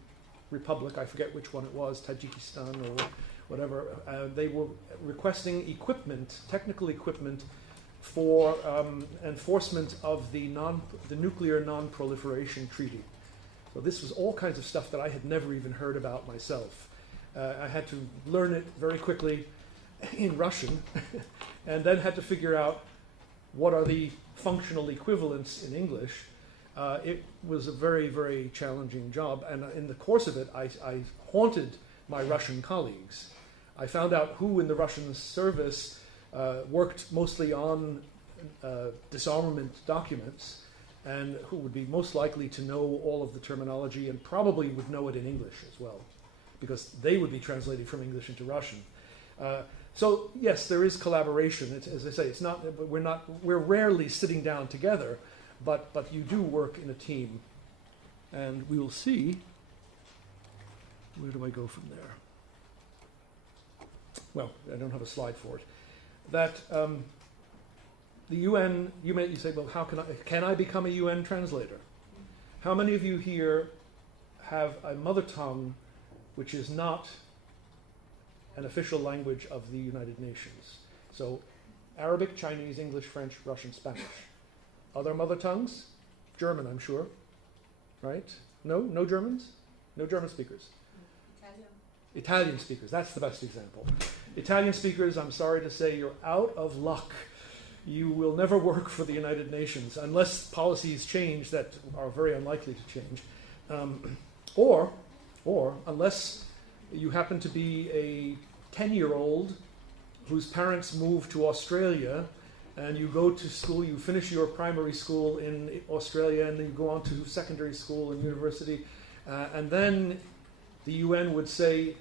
republic. I forget which one it was, Tajikistan or whatever. They were requesting equipment, technical equipment, for enforcement of the nuclear non-proliferation treaty. So this was all kinds of stuff that I had never even heard about myself. I had to learn it very quickly in Russian and then had to figure out what are the functional equivalents in English. It was a very, very challenging job, and in the course of it, I haunted my Russian colleagues. I found out who in the Russian service worked mostly on disarmament documents, and who would be most likely to know all of the terminology and probably would know it in English as well, because they would be translated from English into Russian. So yes, there is collaboration. As I say, it's not. We're rarely sitting down together, but you do work in a team, and we will see. Where do I go from there? Well, I don't have a slide for it. That. The UN, you say, well, how can I become a UN translator? How many of you here have a mother tongue which is not an official language of the United Nations? So Arabic, Chinese, English, French, Russian, Spanish. Other mother tongues? German, I'm sure. Right? No? No Germans? No German speakers? Italian speakers, that's the best example. Italian speakers, I'm sorry to say, you're out of luck. You will never work for the United Nations unless policies change that are very unlikely to change. Or unless you happen to be a 10-year-old whose parents moved to Australia and you go to school, you finish your primary school in Australia and then you go on to secondary school and university, and then the UN would say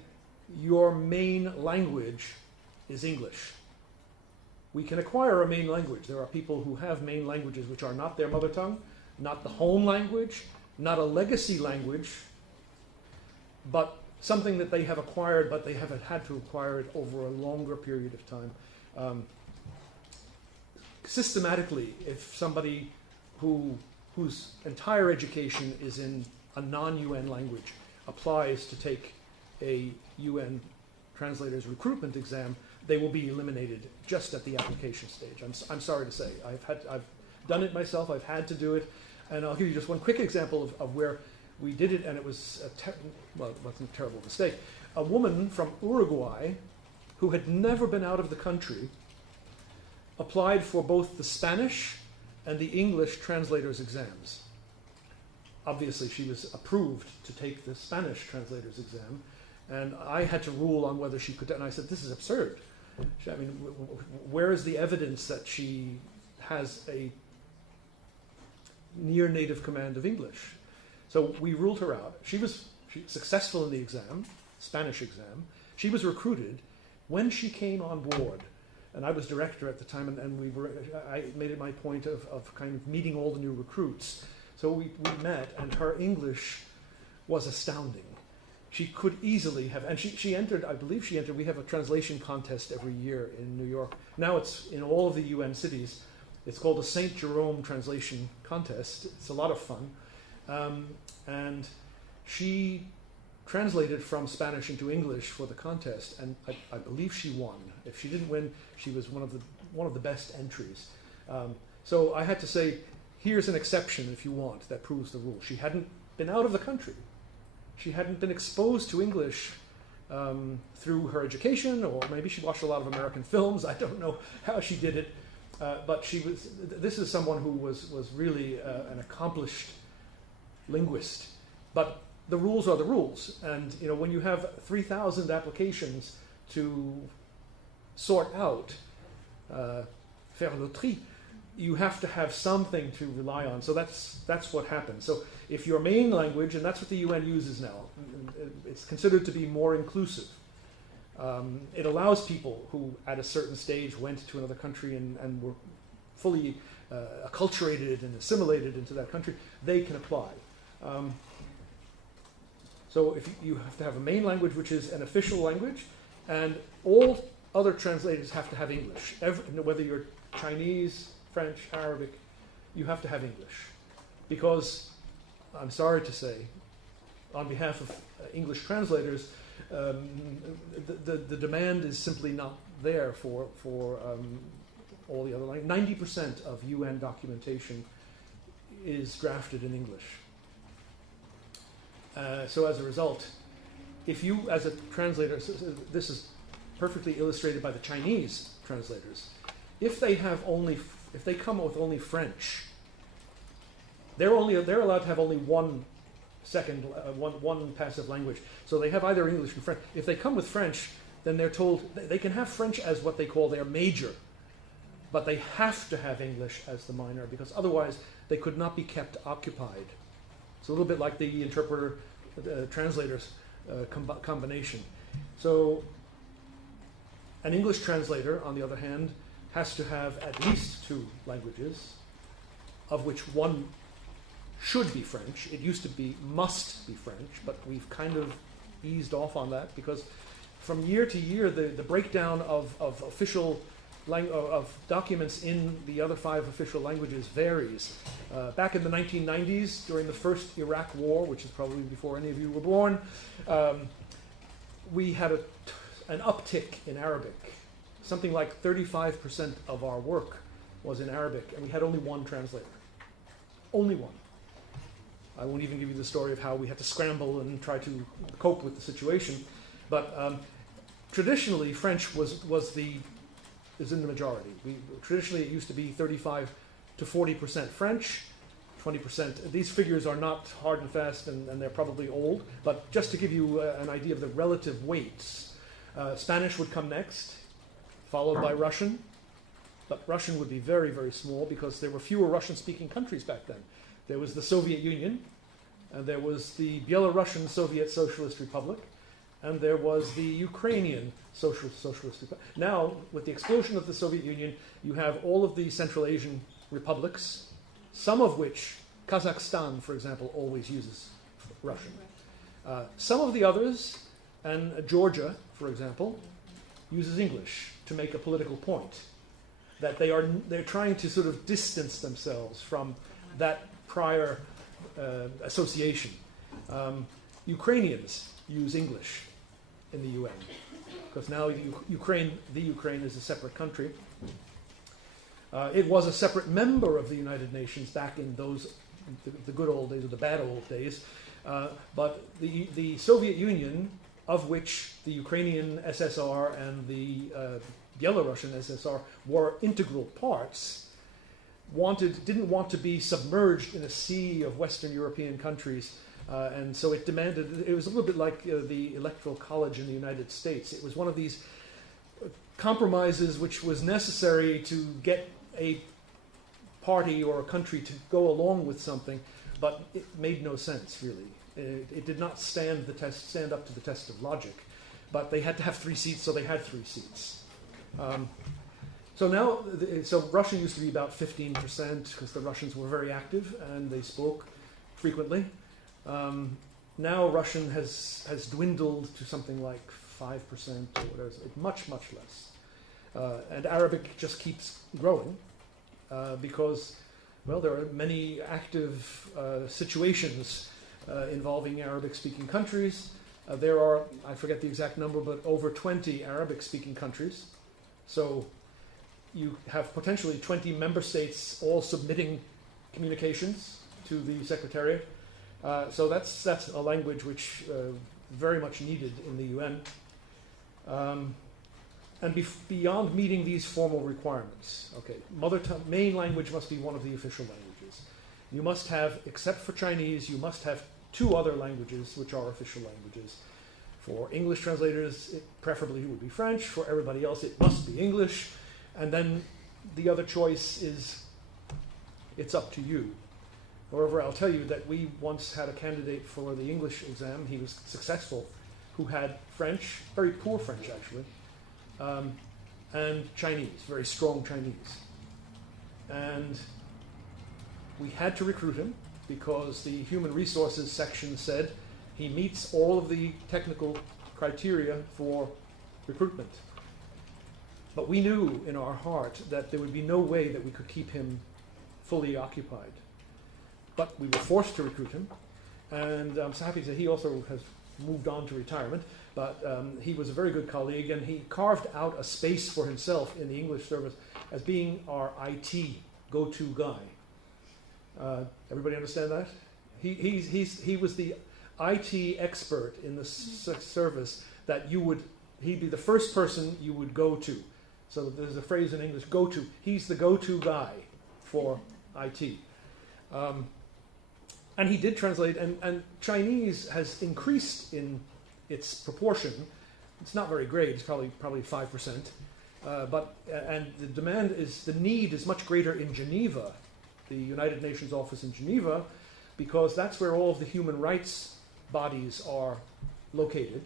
your main language is English. We can acquire a main language. There are people who have main languages which are not their mother tongue, not the home language, not a legacy language, but something that they have acquired, but they haven't had to acquire it over a longer period of time. Systematically, if somebody whose entire education is in a non-UN language, applies to take a UN translator's recruitment exam, they will be eliminated just at the application stage. I'm sorry to say. I've done it myself. I've had to do it. And I'll give you just one quick example of where we did it, and it was it wasn't a terrible mistake. A woman from Uruguay who had never been out of the country applied for both the Spanish and the English translators exams. Obviously, she was approved to take the Spanish translators exam, and I had to rule on whether she could. And I said, "This is absurd. I mean, where is the evidence that she has a near native command of English?" So we ruled her out. She was successful in the exam, Spanish exam. She was recruited. When she came on board, and I was director at the time, and I made it my point of kind of meeting all the new recruits. So we met, and her English was astounding. She could easily have, and she entered, I believe she entered, we have a translation contest every year in New York. Now it's in all of the UN cities. It's called the St. Jerome Translation Contest. It's a lot of fun. And she translated from Spanish into English for the contest, and I believe she won. If she didn't win, she was one of the best entries. So I had to say, here's an exception if you want, that proves the rule. She hadn't been out of the country. She hadn't been exposed to English through her education, or maybe she watched a lot of American films. I don't know how she did it, but this is someone who was really an accomplished linguist. But the rules are the rules, and when you have 3,000 applications to sort out, faire le tri, you have to have something to rely on. So that's what happens. So if your main language, and that's what the UN uses now, it's considered to be more inclusive. It allows people who at a certain stage went to another country and were fully acculturated and assimilated into that country, they can apply. So if you have to have a main language, which is an official language, and all other translators have to have English. Whether you're Chinese, French, Arabic, you have to have English. Because, I'm sorry to say, on behalf of English translators, the demand is simply not there for all the other languages. 90% of UN documentation is drafted in English. So as a result, if you, as a translator, this is perfectly illustrated by the Chinese translators. If they come with only French, they're allowed to have only one passive language. So they have either English and French. If they come with French, then they're told they can have French as what they call their major, but they have to have English as the minor, because otherwise they could not be kept occupied. It's a little bit like the interpreter translators combination. So an English translator, on the other hand, has to have at least 2 languages, of which one should be French. It used to be must be French, but we've kind of eased off on that, because from year to year the breakdown of official of documents in the other 5 official languages varies. Back in the 1990s, during the first Iraq War, which is probably before any of you were born, we had an uptick in Arabic. Something like 35% of our work was in Arabic, and we had only one translator. Only one. I won't even give you the story of how we had to scramble and try to cope with the situation. But traditionally, French is in the majority. Traditionally, it used to be 35 to 40% French, 20%. These figures are not hard and fast, and they're probably old. But just to give you an idea of the relative weights, Spanish would come next, followed by Russian. But Russian would be very, very small, because there were fewer Russian-speaking countries back then. There was the Soviet Union, and there was the Belarusian Soviet Socialist Republic, and there was the Ukrainian Socialist Republic. Now, with the explosion of the Soviet Union, you have all of the Central Asian republics, some of which, Kazakhstan, for example, always uses Russian. Some of the others, and Georgia, for example, uses English to make a political point, that they're trying to sort of distance themselves from that prior association. Ukrainians use English in the UN, because now the Ukraine is a separate country. It was a separate member of the United Nations back in the good old days, or the bad old days. But the Soviet Union, of which the Ukrainian SSR and the Belarusian SSR were integral parts, didn't want to be submerged in a sea of Western European countries. And so it demanded, it was a little bit like the Electoral College in the United States. It was one of these compromises which was necessary to get a party or a country to go along with something, but it made no sense, really. It did not stand up to the test of logic. But they had to have 3 seats, so they had 3 seats. So Russia used to be about 15%, because the Russians were very active and they spoke frequently. Now Russian has dwindled to something like 5% or whatever, much, much less. And Arabic just keeps growing because, well, there are many active situations involving Arabic-speaking countries. There are, I forget the exact number, but over 20 Arabic-speaking countries. So you have potentially 20 member states all submitting communications to the Secretariat. So that's a language which very much needed in the UN. And beyond meeting these formal requirements, okay, main language must be one of the official languages. You must have, except for Chinese, you must have 2 other languages which are official languages. For English translators, preferably it would be French. For everybody else, it must be English. And then the other choice is, it's up to you. However, I'll tell you that we once had a candidate for the English exam, he was successful, who had French, very poor French actually, and Chinese, very strong Chinese. And we had to recruit him because the human resources section said he meets all of the technical criteria for recruitment. But we knew in our heart that there would be no way that we could keep him fully occupied. But we were forced to recruit him, and I'm so happy to say he also has moved on to retirement, but he was a very good colleague, and he carved out a space for himself in the English service as being our IT go-to guy. Everybody understand that? He was the IT expert in the service that he'd be the first person you would go to. So there's a phrase in English, go to. He's the go-to guy for IT. And he did translate, and Chinese has increased in its proportion. It's not very great, it's probably 5%. And the need is much greater in Geneva, the United Nations office in Geneva, because that's where all of the human rights bodies are located.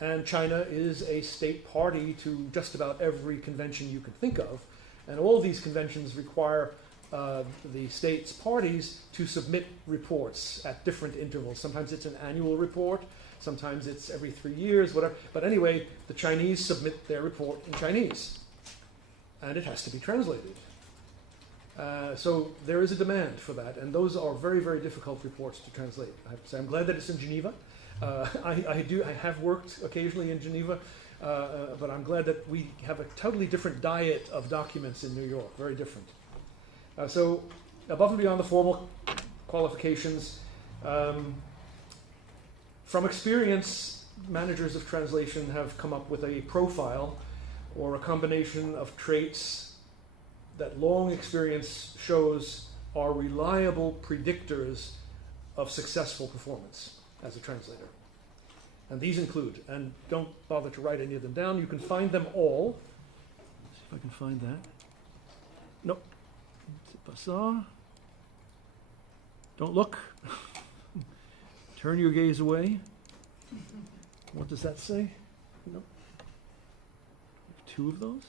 And China is a state party to just about every convention you can think of. And all these conventions require the states' parties to submit reports at different intervals. Sometimes it's an annual report, sometimes it's every 3 years, whatever. But anyway, the Chinese submit their report in Chinese, and it has to be translated. So there is a demand for that, and those are very, very difficult reports to translate. I have to say, I'm glad that it's in Geneva. I have worked occasionally in Geneva, but I'm glad that we have a totally different diet of documents in New York, very different. So above and beyond the formal qualifications, from experience, managers of translation have come up with a profile or a combination of traits that long experience shows are reliable predictors of successful performance as a translator. And these include, and don't bother to write any of them down, you can find them all. Let's see if I can find that. Nope. Don't look. Turn your gaze away. What does that say? Nope. 2 of those?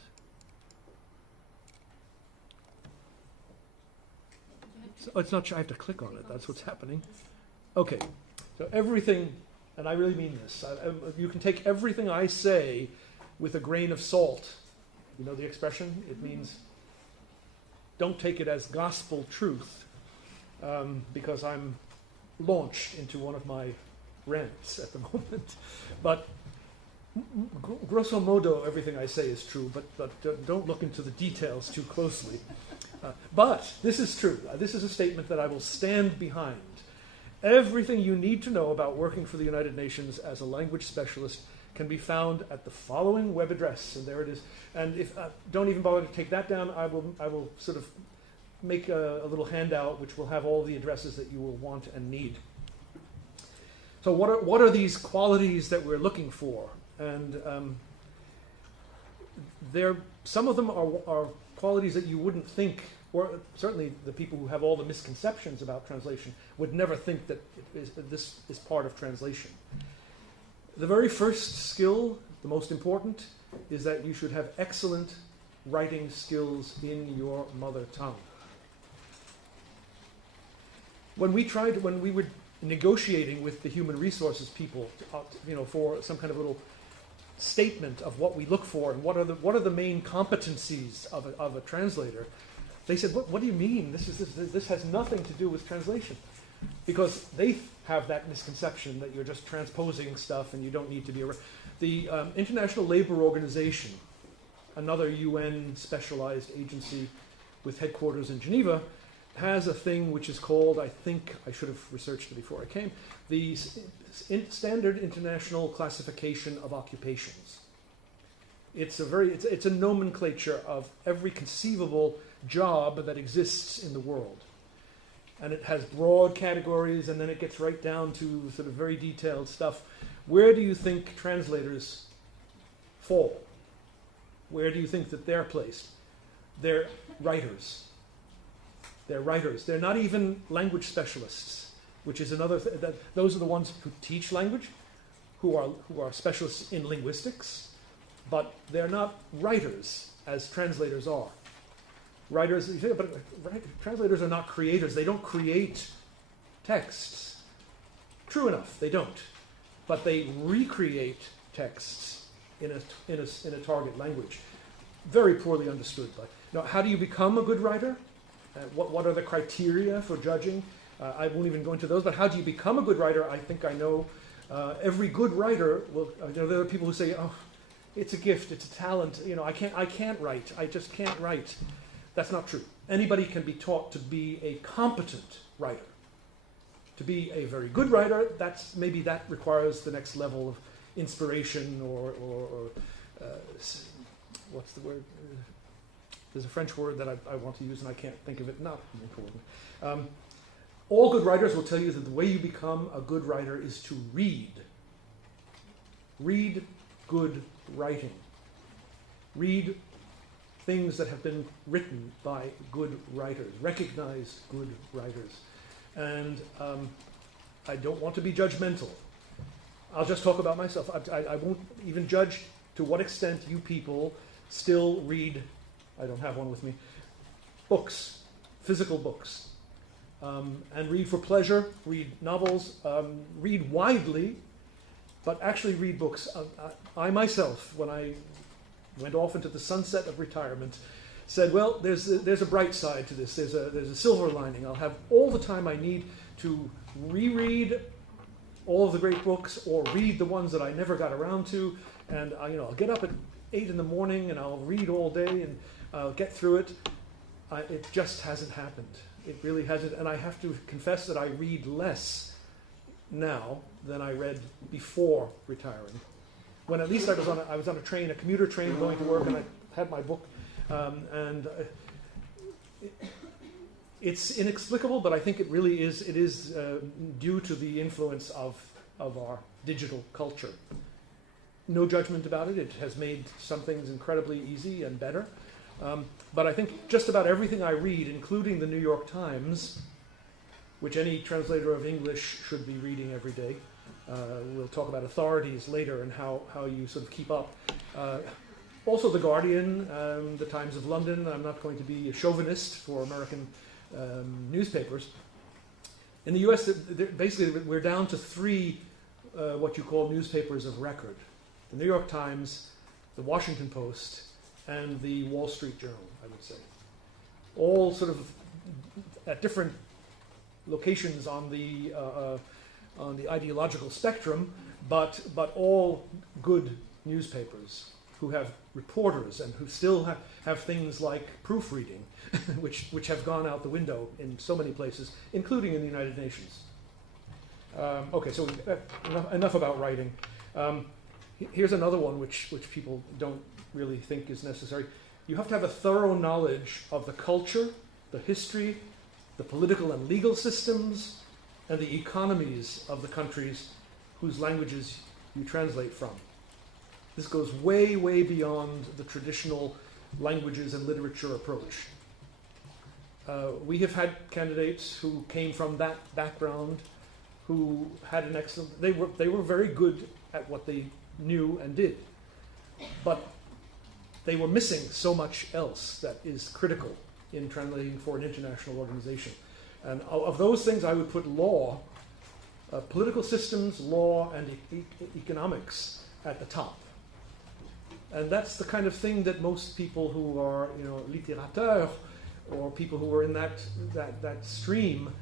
So it's not, I have to click on it, that's what's happening. Okay, so everything, and I really mean this, you can take everything I say with a grain of salt. You know the expression? It means don't take it as gospel truth, because I'm launched into one of my rants at the moment. But grosso modo, everything I say is true, but don't look into the details too closely. But this is true. This is a statement that I will stand behind. Everything you need to know about working for the United Nations as a language specialist can be found at the following web address, and there it is. And if don't even bother to take that down, I will sort of make a little handout which will have all the addresses that you will want and need. So what are these qualities that we're looking for? And some of them are qualities that you wouldn't think, or certainly the people who have all the misconceptions about translation would never think that this is part of translation. The very first skill, the most important, is that you should have excellent writing skills in your mother tongue. When we were negotiating with the human resources people, for some kind of little statement of what we look for and what are the main competencies of a translator, they said, "What do you mean? This has nothing to do with translation," because they have that misconception that you're just transposing stuff and you don't need to be. The International Labour Organization, another UN specialized agency with headquarters in Geneva, has a thing which is called, I think I should have researched it before I came, the Standard International Classification of Occupations. It's a nomenclature of every conceivable job that exists in the world. And it has broad categories, and then it gets right down to sort of very detailed stuff. Where do you think translators fall? Where do you think that they're placed? They're writers. They're writers. They're not even language specialists, which is another thing. Those are the ones who teach language, who are specialists in linguistics, but they're not writers as translators are. Writers, translators are not creators. They don't create texts. True enough, they don't. But they recreate texts in a target language. Very poorly understood. Now, how do you become a good writer? What are the criteria for judging? I won't even go into those, but how do you become a good writer? I think I know. Every good writer will. There are people who say, "Oh, it's a gift, it's a talent. I can't write. I just can't write." That's not true. Anybody can be taught to be a competent writer. To be a very good writer, maybe that requires the next level of inspiration or what's the word? There's a French word that I want to use and I can't think of it. Not important. All good writers will tell you that the way you become a good writer is to read. Read good writing. Read things that have been written by good writers. Recognize good writers. And I don't want to be judgmental. I'll just talk about myself. I won't even judge to what extent you people still read, I don't have one with me, books, physical books. And read for pleasure, read novels, read widely, but actually read books. I myself, when I went off into the sunset of retirement, said, well, there's a bright side to this. There's a silver lining. I'll have all the time I need to reread all of the great books or read the ones that I never got around to. And I'll get up at 8 in the morning and I'll read all day and I'll get through it. It just hasn't happened. It really hasn't. And I have to confess that I read less now than I read before retiring. When at least I was on a train, a commuter train going to work, and I had my book. It's inexplicable, but I think it really is. It is due to the influence of our digital culture. No judgment about it. It has made some things incredibly easy and better. But I think just about everything I read, including the New York Times, which any translator of English should be reading every day. We'll talk about authorities later and how you sort of keep up. Also The Guardian, the Times of London. I'm not going to be a chauvinist for American newspapers. In the US, basically we're down to 3 what you call newspapers of record. The New York Times, the Washington Post, and the Wall Street Journal, I would say. All sort of at different locations on the on the ideological spectrum, but all good newspapers who have reporters and who still have things like proofreading, which have gone out the window in so many places, including in the United Nations. Okay, so enough about writing. Here's another one which people don't really think is necessary. You have to have a thorough knowledge of the culture, the history, the political and legal systems, and the economies of the countries whose languages you translate from. This goes way, way beyond the traditional languages and literature approach. We have had candidates who came from that background, who had an excellent, they were very good at what they knew and did, but they were missing so much else that is critical in translating for an international organization. And of those things, I would put law, political systems, law, and economics at the top. And that's the kind of thing that most people who are, littérateurs, or people who are in that stream,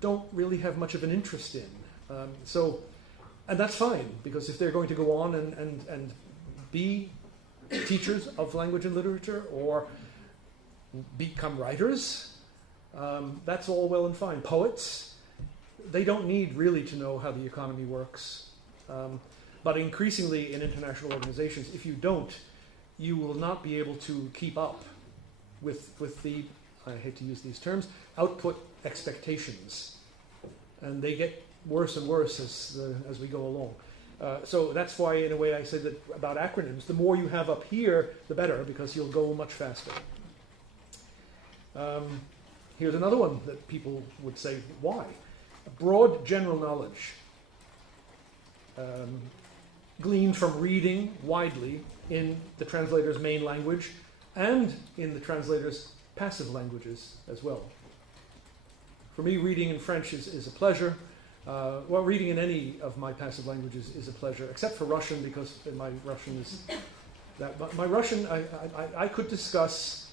don't really have much of an interest in. And that's fine, because if they're going to go on and be teachers of language and literature or become writers, that's all well and fine. Poets, they don't need really to know how the economy works. But increasingly in international organizations, if you don't, you will not be able to keep up with the, I hate to use these terms, output expectations. And they get worse and worse as we go along. So that's why, in a way, I say that about acronyms, the more you have up here, the better, because you'll go much faster. Here's another one that people would say, why? Broad general knowledge, gleaned from reading widely in the translator's main language and in the translator's passive languages as well. For me, reading in French is a pleasure. Well, reading in any of my passive languages is a pleasure, except for Russian, because my Russian is that. But my Russian, I could discuss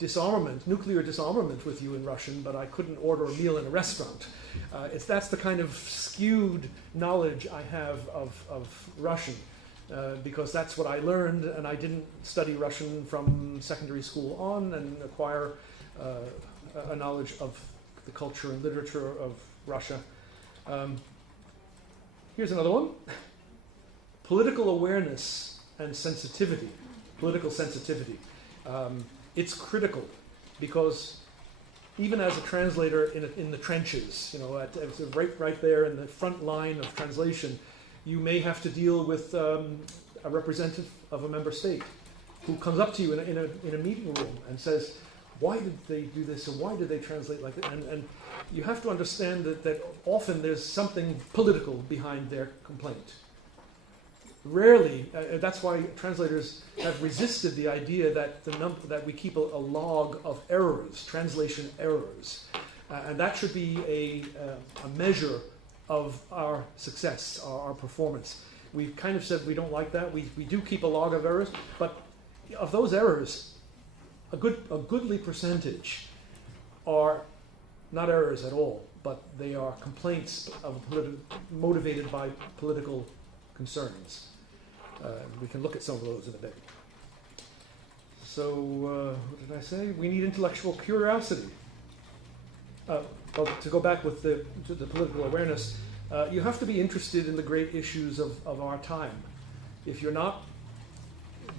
disarmament, nuclear disarmament with you in Russian, but I couldn't order a meal in a restaurant. That's the kind of skewed knowledge I have of Russian, because that's what I learned, and I didn't study Russian from secondary school on and acquire a knowledge of the culture and literature of Russia. Here's another one. Political awareness and sensitivity. Political sensitivity. It's critical, because even as a translator in the trenches, right there in the front line of translation, you may have to deal with a representative of a member state who comes up to you in a meeting room and says, why did they do this, and why did they translate like that? And you have to understand that often there's something political behind their complaint. Rarely, that's why translators have resisted the idea that we keep a log of errors, translation errors, and that should be a measure of our success, our performance. We've kind of said we don't like that. We do keep a log of errors, but of those errors, a goodly percentage are not errors at all, but they are complaints motivated by political concerns. We can look at some of those in a bit. So, what did I say? We need intellectual curiosity. To go back to the political awareness, you have to be interested in the great issues of our time. If you're not,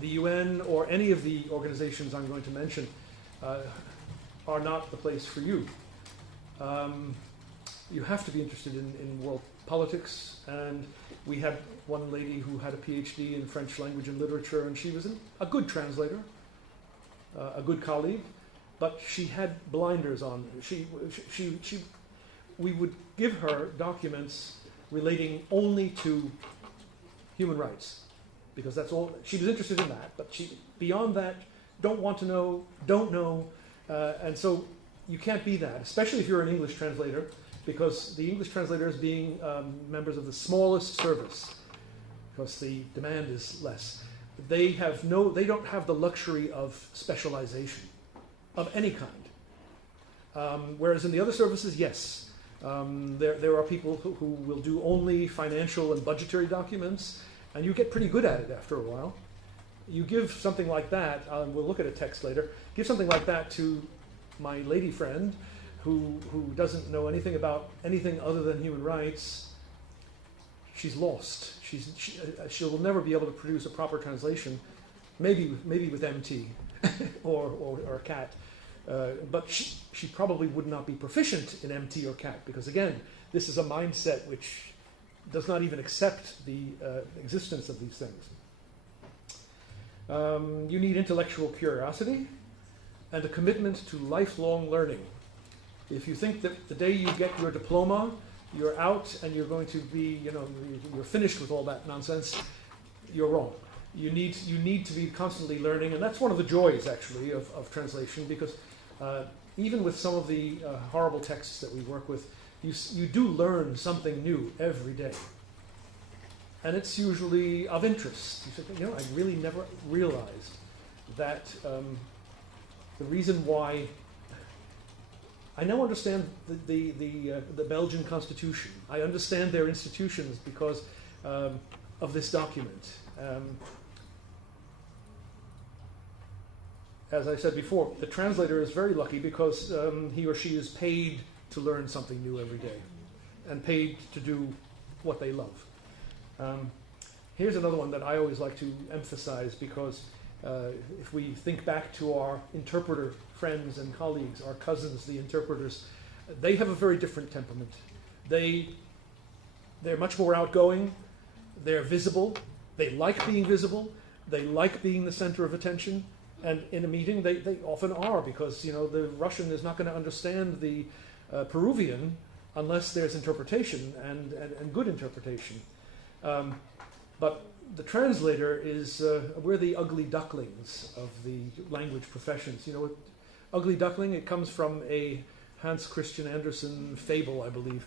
the UN or any of the organizations I'm going to mention are not the place for you. You have to be interested in world politics, and we had one lady who had a PhD in French language and literature, and she was a good translator, a good colleague, but she had blinders on. We would give her documents relating only to human rights, because that's all she was interested in. That, but beyond that, don't want to know, don't know, and so you can't be that, especially if you're an English translator, because the English translators, being members of the smallest service, because the demand is less, they don't have the luxury of specialization of any kind. Whereas in the other services, yes, There are people who will do only financial and budgetary documents, and you get pretty good at it after a while. You give something like that, we'll look at a text later, give something like that to my lady friend who doesn't know anything about anything other than human rights. She's lost. She'll never be able to produce a proper translation, maybe with MT or CAT. But she probably would not be proficient in MT or CAT, because again, this is a mindset which does not even accept the existence of these things. You need intellectual curiosity and a commitment to lifelong learning. If you think that the day you get your diploma, you're out and you're going to be, you're finished with all that nonsense, you're wrong. You need to be constantly learning, and that's one of the joys, actually, of translation, because even with some of the horrible texts that we work with, you do learn something new every day. And it's usually of interest. You say, I really never realized that the reason why I now understand the Belgian constitution. I understand their institutions because of this document. As I said before, the translator is very lucky because he or she is paid to learn something new every day and paid to do what they love. Here's another one that I always like to emphasize, because if we think back to our interpreter friends and colleagues, our cousins, the interpreters, they have a very different temperament. They're much more outgoing, they're visible, they like being visible, they like being the center of attention, and in a meeting they often are, because the Russian is not going to understand the Peruvian unless there's interpretation and good interpretation. But the translator is, we're the ugly ducklings of the language professions. Ugly duckling, it comes from a Hans Christian Andersen fable, I believe.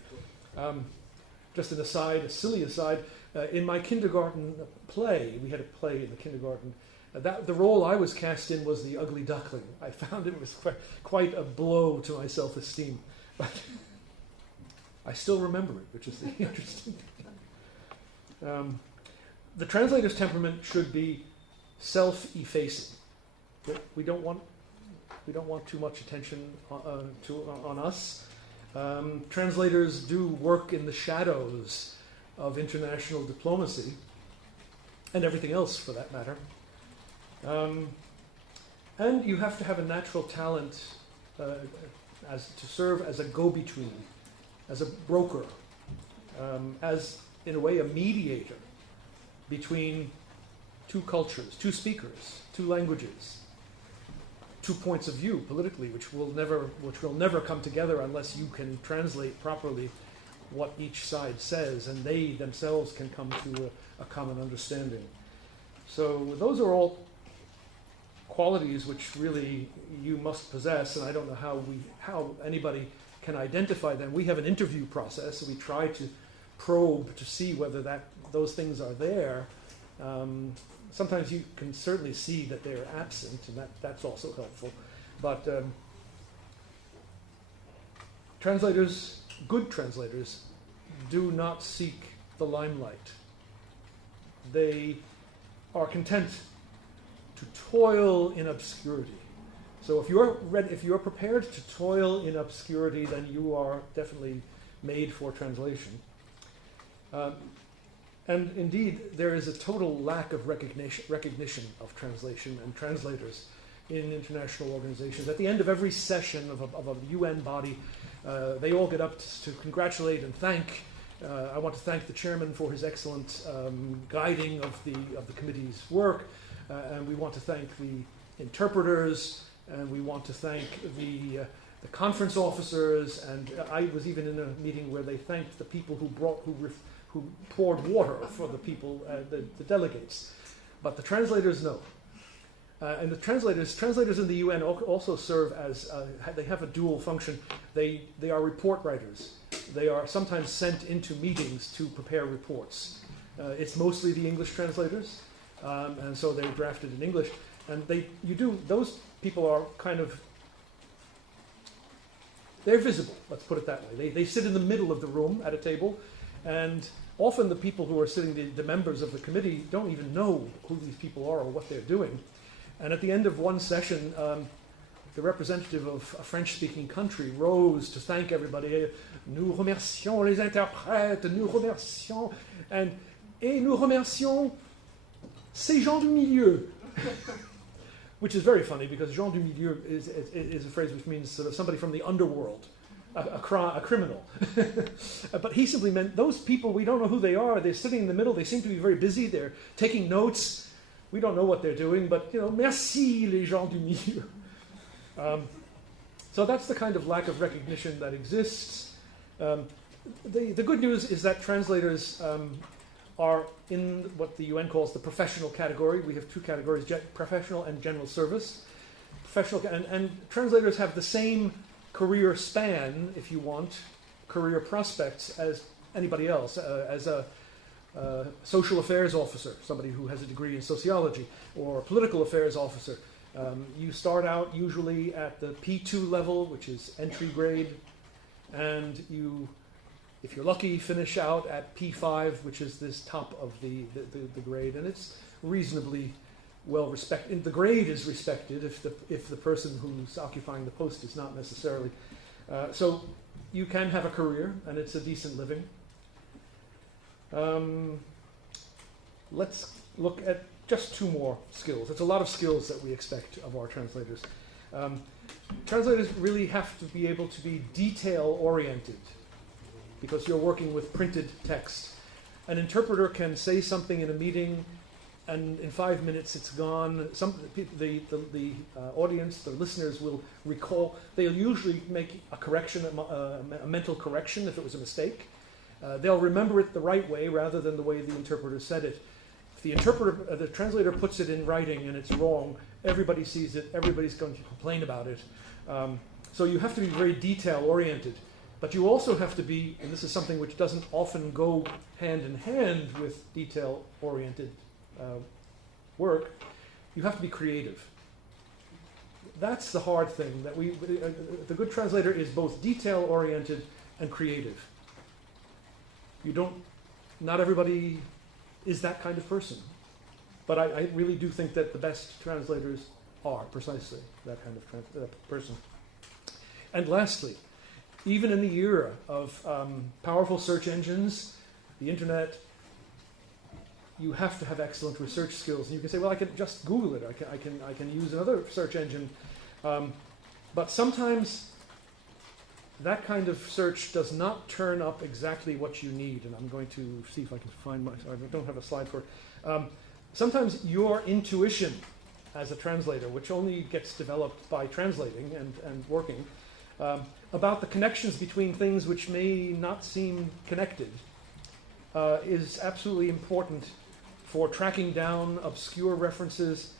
Just an aside, a silly aside, in my kindergarten play, we had a play in the kindergarten, the role I was cast in was the ugly duckling. I found it was quite a blow to my self-esteem. But I still remember it, which is the interesting thing. The translator's temperament should be self-effacing. We don't want too much attention on us. Translators do work in the shadows of international diplomacy, and everything else for that matter. And you have to have a natural talent to serve as a go-between, as a broker, as, in a way, a mediator between two cultures, two speakers, two languages, two points of view politically, which will never come together unless you can translate properly what each side says, and they themselves can come to a common understanding. So those are all qualities which really you must possess, and I don't know how anybody can identify them. We have an interview process, so we try to probe to see whether those things are there. Sometimes you can certainly see that they're absent, and that's also helpful. But translators, good translators, do not seek the limelight. They are content to toil in obscurity. So if you're prepared to toil in obscurity, then you are definitely made for translation. And indeed, there is a total lack of recognition of translation and translators in international organizations. At the end of every session of a UN body, they all get up to congratulate and thank. I want to thank the chairman for his excellent guiding of the committee's work, and we want to thank the interpreters, and we want to thank the conference officers. And I was even in a meeting where they thanked the people who poured water for the people, the delegates. But the translators, no. And the translators in the UN also serve as, they have a dual function. They are report writers. They are sometimes sent into meetings to prepare reports. It's mostly the English translators, and so they're drafted in English. And those people are kind of they're visible, let's put it that way. They sit in the middle of the room at a table, and often the people who are sitting, the members of the committee, don't even know who these people are or what they're doing. And at the end of one session, the representative of a French-speaking country rose to thank everybody. Nous remercions les interprètes, nous remercions, et nous remercions ces gens du milieu. Which is very funny, because gens du milieu is a phrase which means sort of somebody from the underworld, a criminal. But he simply meant those people, we don't know who they are. They're sitting in the middle. They seem to be very busy. They're taking notes. We don't know what they're doing, but, merci les gens du milieu. So that's the kind of lack of recognition that exists. The good news is that translators are in what the UN calls the professional category. We have two categories, professional and general service. Professional, and translators have the same career span, if you want, career prospects as anybody else, as a social affairs officer, somebody who has a degree in sociology, or a political affairs officer. You start out usually at the P2 level, which is entry grade, and you, if you're lucky, finish out at P5, which is this top of the grade, and it's reasonably well respected. The grade is respected if the person who's occupying the post is not necessarily. So you can have a career, and it's a decent living. Let's look at just two more skills. It's a lot of skills that we expect of our translators. Translators really have to be able to be detail-oriented, because you're working with printed text. An interpreter can say something in a meeting, and in 5 minutes it's gone. The audience, the listeners will recall. They'll usually make a correction, a mental correction if it was a mistake. They'll remember it the right way rather than the way the interpreter said it. If the translator puts it in writing and it's wrong, everybody sees it, everybody's going to complain about it. So you have to be very detail-oriented. But you also have to be, and this is something which doesn't often go hand in hand with detail-oriented work, you have to be creative. That's the hard thing. That the good translator is both detail-oriented and creative. Not everybody is that kind of person. But I really do think that the best translators are precisely that kind of person. And lastly, even in the era of powerful search engines, the internet, you have to have excellent research skills. And you can say, well, I can just Google it. I can use another search engine. But sometimes that kind of search does not turn up exactly what you need. And I'm going to see if I can find I don't have a slide for it. Sometimes your intuition as a translator, which only gets developed by translating and working, about the connections between things which may not seem connected, is absolutely important for tracking down obscure references,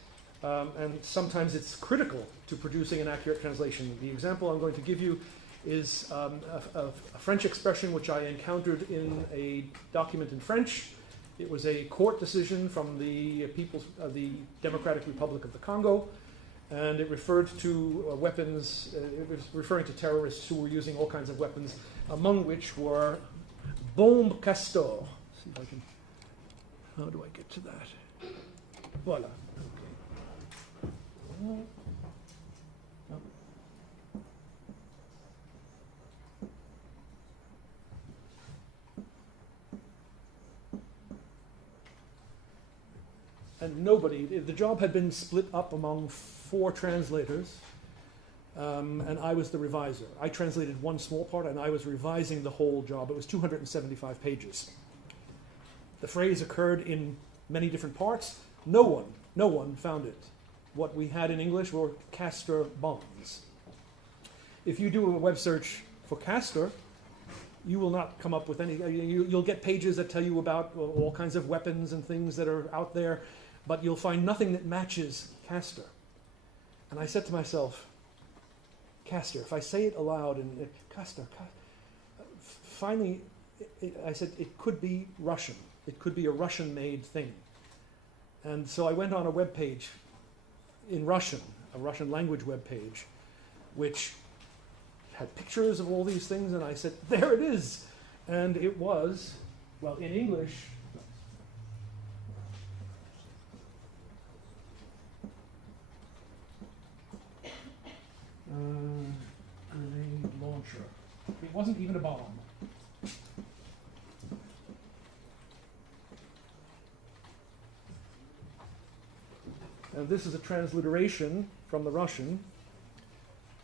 and sometimes it's critical to producing an accurate translation. The example I'm going to give you is a French expression which I encountered in a document in French. It was a court decision from the the Democratic Republic of the Congo, and it referred to weapons. It was referring to terrorists who were using all kinds of weapons, among which were bombe castor. Let's see if I can. How do I get to that? Voila. Okay. And the job had been split up among 4 translators, and I was the reviser. I translated one small part, and I was revising the whole job. It was 275 pages. The phrase occurred in many different parts. No one found it. What we had in English were castor bombs. If you do a web search for castor, you will not come up with any. You'll get pages that tell you about all kinds of weapons and things that are out there, but you'll find nothing that matches castor. And I said to myself, castor, if I say it aloud, and castor, finally, I said it could be Russian. It could be a Russian-made thing. And so I went on a web page in Russian, a Russian language web page, which had pictures of all these things, and I said, there it is. And it was, well, in English, grenade launcher. It wasn't even a bomb. And this is a transliteration from the Russian.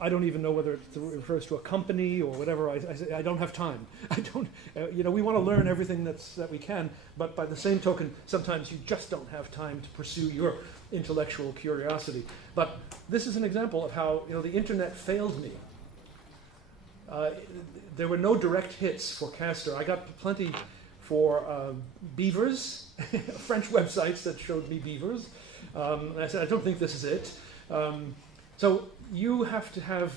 I don't even know whether it refers to a company or whatever. I don't have time. I don't. We want to learn everything that we can, but by the same token, sometimes you just don't have time to pursue your intellectual curiosity. But this is an example of how the internet failed me. There were no direct hits for Castor. I got plenty for beavers, French websites that showed me beavers. And I said, I don't think this is it. So you have to have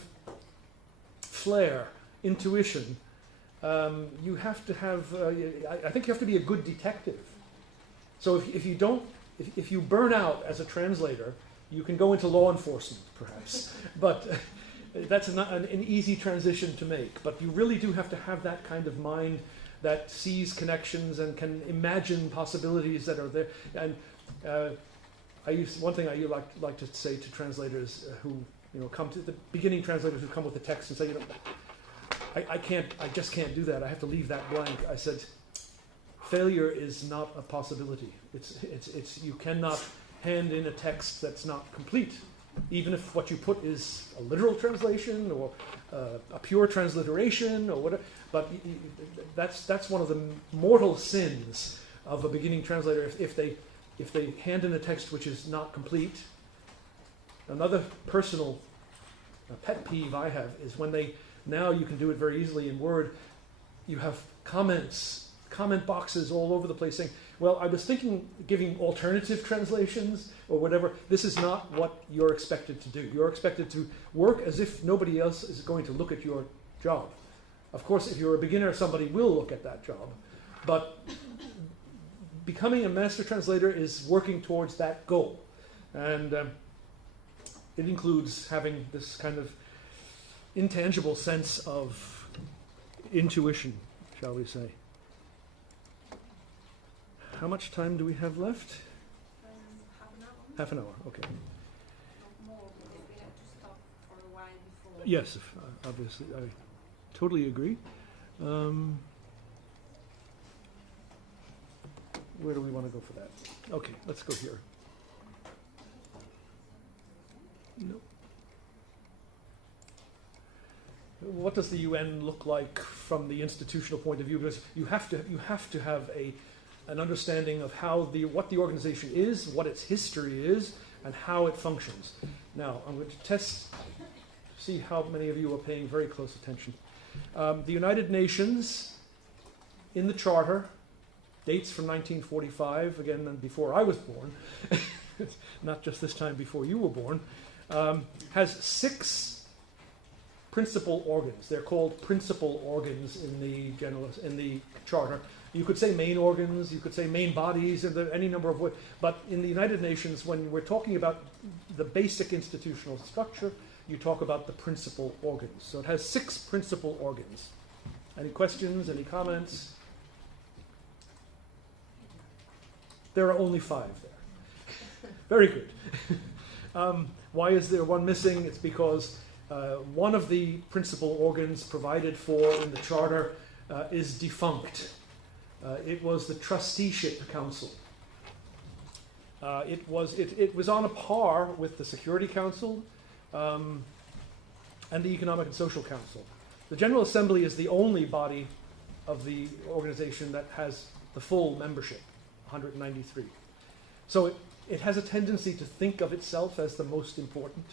flair, intuition. You have to have, I think you have to be a good detective. So if you burn out as a translator, you can go into law enforcement, perhaps. But that's not an easy transition to make. But you really do have to have that kind of mind that sees connections and can imagine possibilities that are there. And one thing I like to say to translators who come to the beginning translators who come with the text and say, I just can't do that. I have to leave that blank. I said, failure is not a possibility. It's you cannot hand in a text that's not complete, even if what you put is a literal translation or a pure transliteration or whatever. But that's one of the mortal sins of a beginning translator if they hand in a text which is not complete. Another personal pet peeve I have is when now you can do it very easily in Word, you have comment boxes all over the place saying, well, I was thinking giving alternative translations or whatever. This is not what you're expected to do. You're expected to work as if nobody else is going to look at your job. Of course, if you're a beginner, somebody will look at that job. But becoming a master translator is working towards that goal. And it includes having this kind of intangible sense of intuition, shall we say. How much time do we have left? Half an hour. Half an hour, okay. Not more, because we have to stop for a while before. Yes, obviously, I totally agree. Where do we want to go for that? Okay, let's go here. No. What does the UN look like from the institutional point of view? Because you have to have an understanding of what the organization is, what its history is, and how it functions. Now, I'm going to see how many of you are paying very close attention. The United Nations, in the Charter, dates from 1945, again, before I was born, not just this time before you were born, has 6 principal organs. They're called principal organs in the Charter. You could say main organs, you could say main bodies, any number of ways. But in the United Nations, when we're talking about the basic institutional structure, you talk about the principal organs. So it has 6 principal organs. Any questions, any comments? There are only 5 there. Very good. Why is there one missing? It's because one of the principal organs provided for in the Charter is defunct. It was the Trusteeship Council. It was on a par with the Security Council and the Economic and Social Council. The General Assembly is the only body of the organization that has the full membership, 193. So it has a tendency to think of itself as the most important.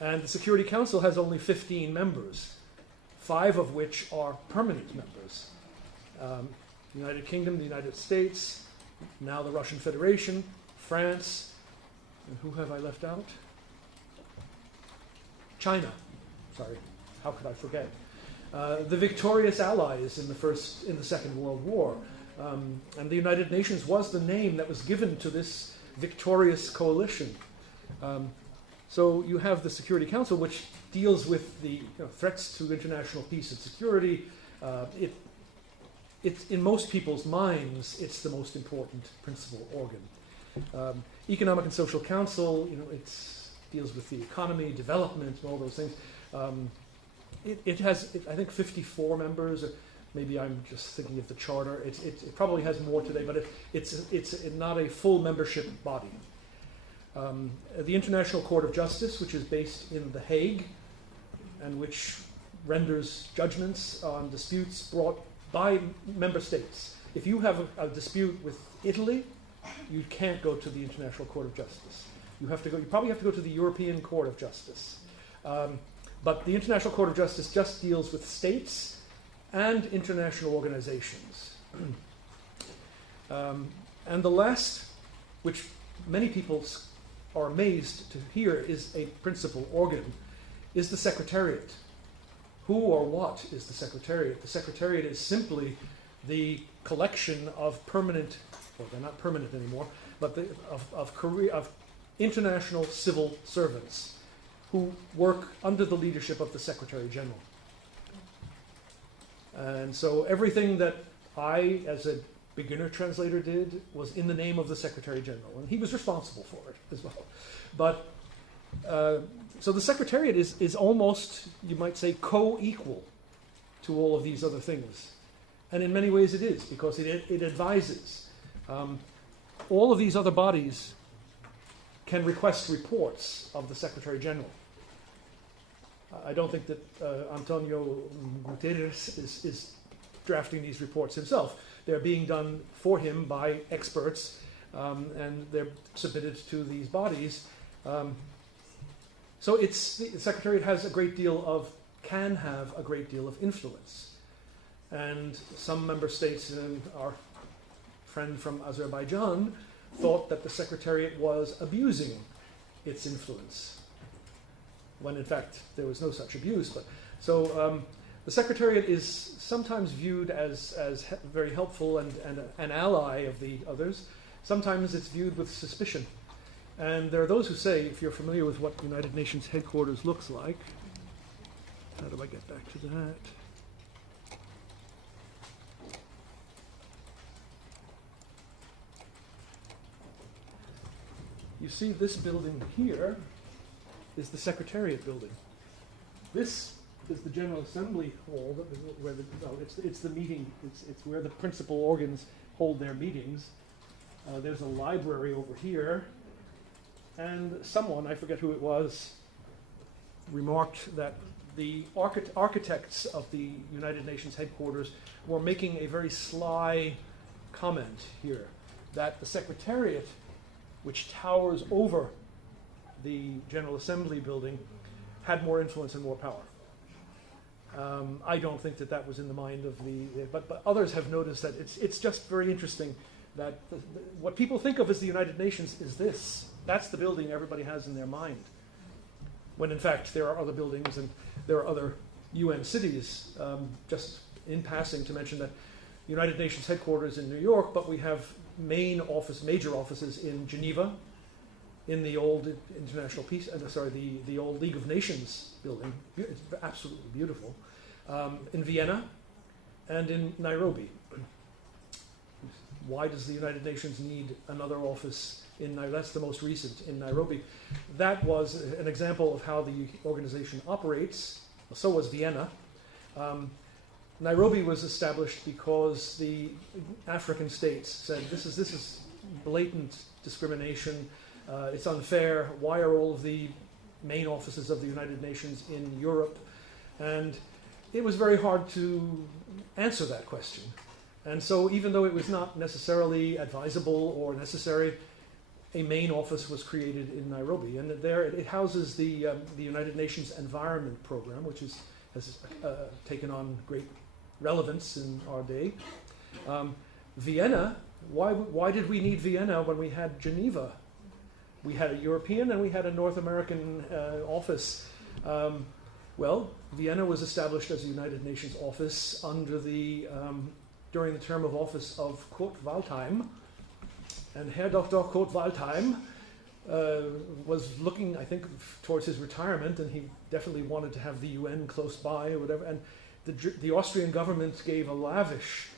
And the Security Council has only 15 members, 5 of which are permanent members. The United Kingdom, the United States, now the Russian Federation, France, and who have I left out? China. Sorry, how could I forget? The victorious allies in the Second World War. And the United Nations was the name that was given to this victorious coalition. So you have the Security Council, which deals with the threats to international peace and security. It's in most people's minds, it's the most important principal organ. Economic and Social Council, it deals with the economy, development, and all those things. It has, I think, 54 members. Or maybe I'm just thinking of the charter. It probably has more today, but it's not a full membership body. The International Court of Justice, which is based in The Hague, and which renders judgments on disputes brought by member states. If you have a dispute with Italy, you can't go to the International Court of Justice. You probably have to go to the European Court of Justice. But the International Court of Justice just deals with states and international organizations. And the last, which many people are amazed to hear is a principal organ, is the Secretariat. Who or what is the Secretariat? The Secretariat is simply the collection of permanent, well, they're not permanent anymore, but of international civil servants who work under the leadership of the Secretary General. And so everything that I, as a beginner translator, did was in the name of the Secretary General, and he was responsible for it as well. But so the Secretariat is almost, you might say, co-equal to all of these other things. And in many ways it is, because it advises. All of these other bodies can request reports of the Secretary General. I don't think that Antonio Guterres is drafting these reports himself. They're being done for him by experts, and they're submitted to these bodies. So the Secretariat has can have a great deal of influence. And some member states, and our friend from Azerbaijan, thought that the Secretariat was abusing its influence, when in fact there was no such abuse. But so the Secretariat is sometimes viewed as very helpful and an ally of the others. Sometimes it's viewed with suspicion. And there are those who say, if you're familiar with what United Nations headquarters looks like, how do I get back to that? You see this building here is the Secretariat building. This is the General Assembly hall, where it's the meeting, it's where the principal organs hold their meetings. There's a library over here. And someone, I forget who it was, remarked that the architects of the United Nations headquarters were making a very sly comment here, that the Secretariat, which towers over the General Assembly building, had more influence and more power. I don't think that was in the mind of but others have noticed that it's just very interesting that what people think of as the United Nations is this. That's the building everybody has in their mind. When in fact there are other buildings and there are other UN cities. Just in passing to mention that United Nations headquarters in New York, but we have major offices in Geneva, in the old International Peace, the old League of Nations building. It's absolutely beautiful. In Vienna and in Nairobi. Why does the United Nations need another office in Nairobi? That's the most recent, in Nairobi. That was an example of how the organization operates. So was Vienna. Nairobi was established because the African states said, this is blatant discrimination. It's unfair. Why are all of the main offices of the United Nations in Europe? And it was very hard to answer that question. And so even though it was not necessarily advisable or necessary, a main office was created in Nairobi. And there it houses the United Nations Environment Program, which has taken on great relevance in our day. Vienna, why did we need Vienna when we had Geneva? We had a European and we had a North American office. Well, Vienna was established as a United Nations office under during the term of office of Kurt Waldheim. And Herr Dr. Kurt Waldheim was looking, I think, towards his retirement, and he definitely wanted to have the UN close by or whatever. And the Austrian government gave a lavish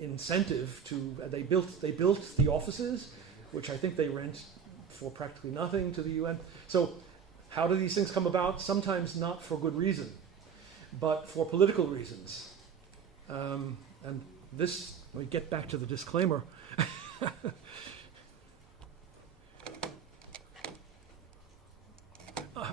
incentive to. They built the offices, which I think they rent for practically nothing to the UN. So, how do these things come about? Sometimes not for good reason, but for political reasons. And this, we get back to the disclaimer.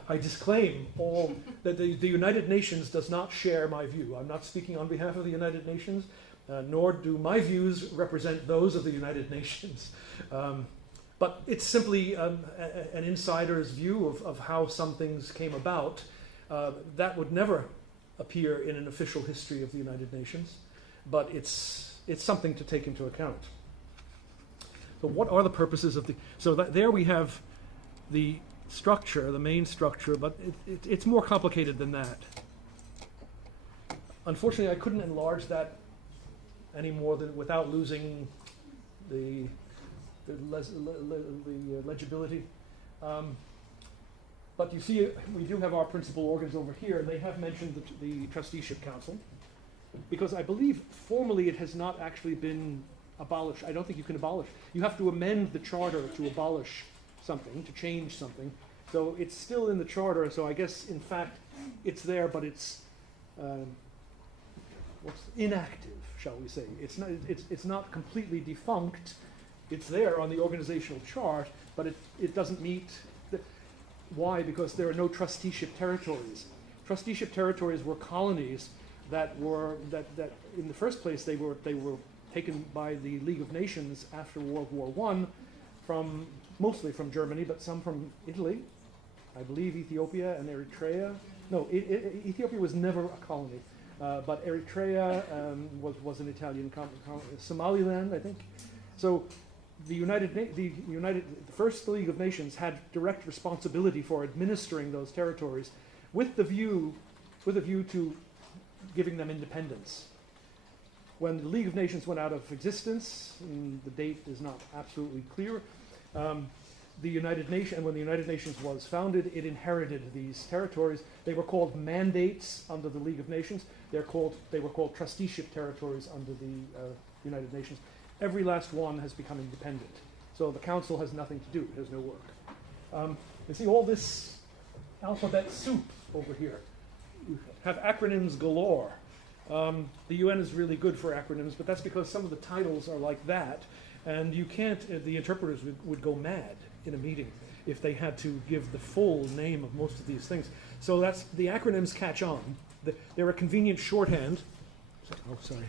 I disclaim all that the United Nations does not share my view. I'm not speaking on behalf of the United Nations, nor do my views represent those of the United Nations. But it's simply an insider's view of how some things came about. That would never appear in an official history of the United Nations, but it's something to take into account. So what are the purposes of the... So there we have the structure, the main structure, but it's more complicated than that. Unfortunately, I couldn't enlarge that any more than without losing the legibility. But you see, we do have our principal organs over here, and they have mentioned the Trusteeship Council, because I believe formally it has not actually been abolished. I don't think you can abolish. You have to amend the charter to abolish something, to change something. So it's still in the charter, so I guess in fact it's there, but it's inactive, shall we say. It's not completely defunct. It's there on the organizational chart, but it doesn't meet. Why? Because there are no trusteeship territories. Trusteeship territories were colonies that in the first place they were taken by the League of Nations after World War I, mostly from Germany, but some from Italy, I believe Ethiopia and Eritrea. No, Ethiopia was never a colony, but Eritrea was an Italian colony. Somaliland, I think. So the first League of Nations had direct responsibility for administering those territories, with a view to giving them independence. When the League of Nations went out of existence, and the date is not absolutely clear, when the United Nations was founded, it inherited these territories. They were called mandates under the League of Nations. They were called trusteeship territories under the United Nations. Every last one has become independent. So the council has nothing to do, it has no work. You see all this alphabet soup over here. You have acronyms galore. The UN is really good for acronyms, but that's because some of the titles are like that, and you can't, the interpreters would go mad in a meeting if they had to give the full name of most of these things. So that's, the acronyms catch on. They're a convenient shorthand. Oh, sorry.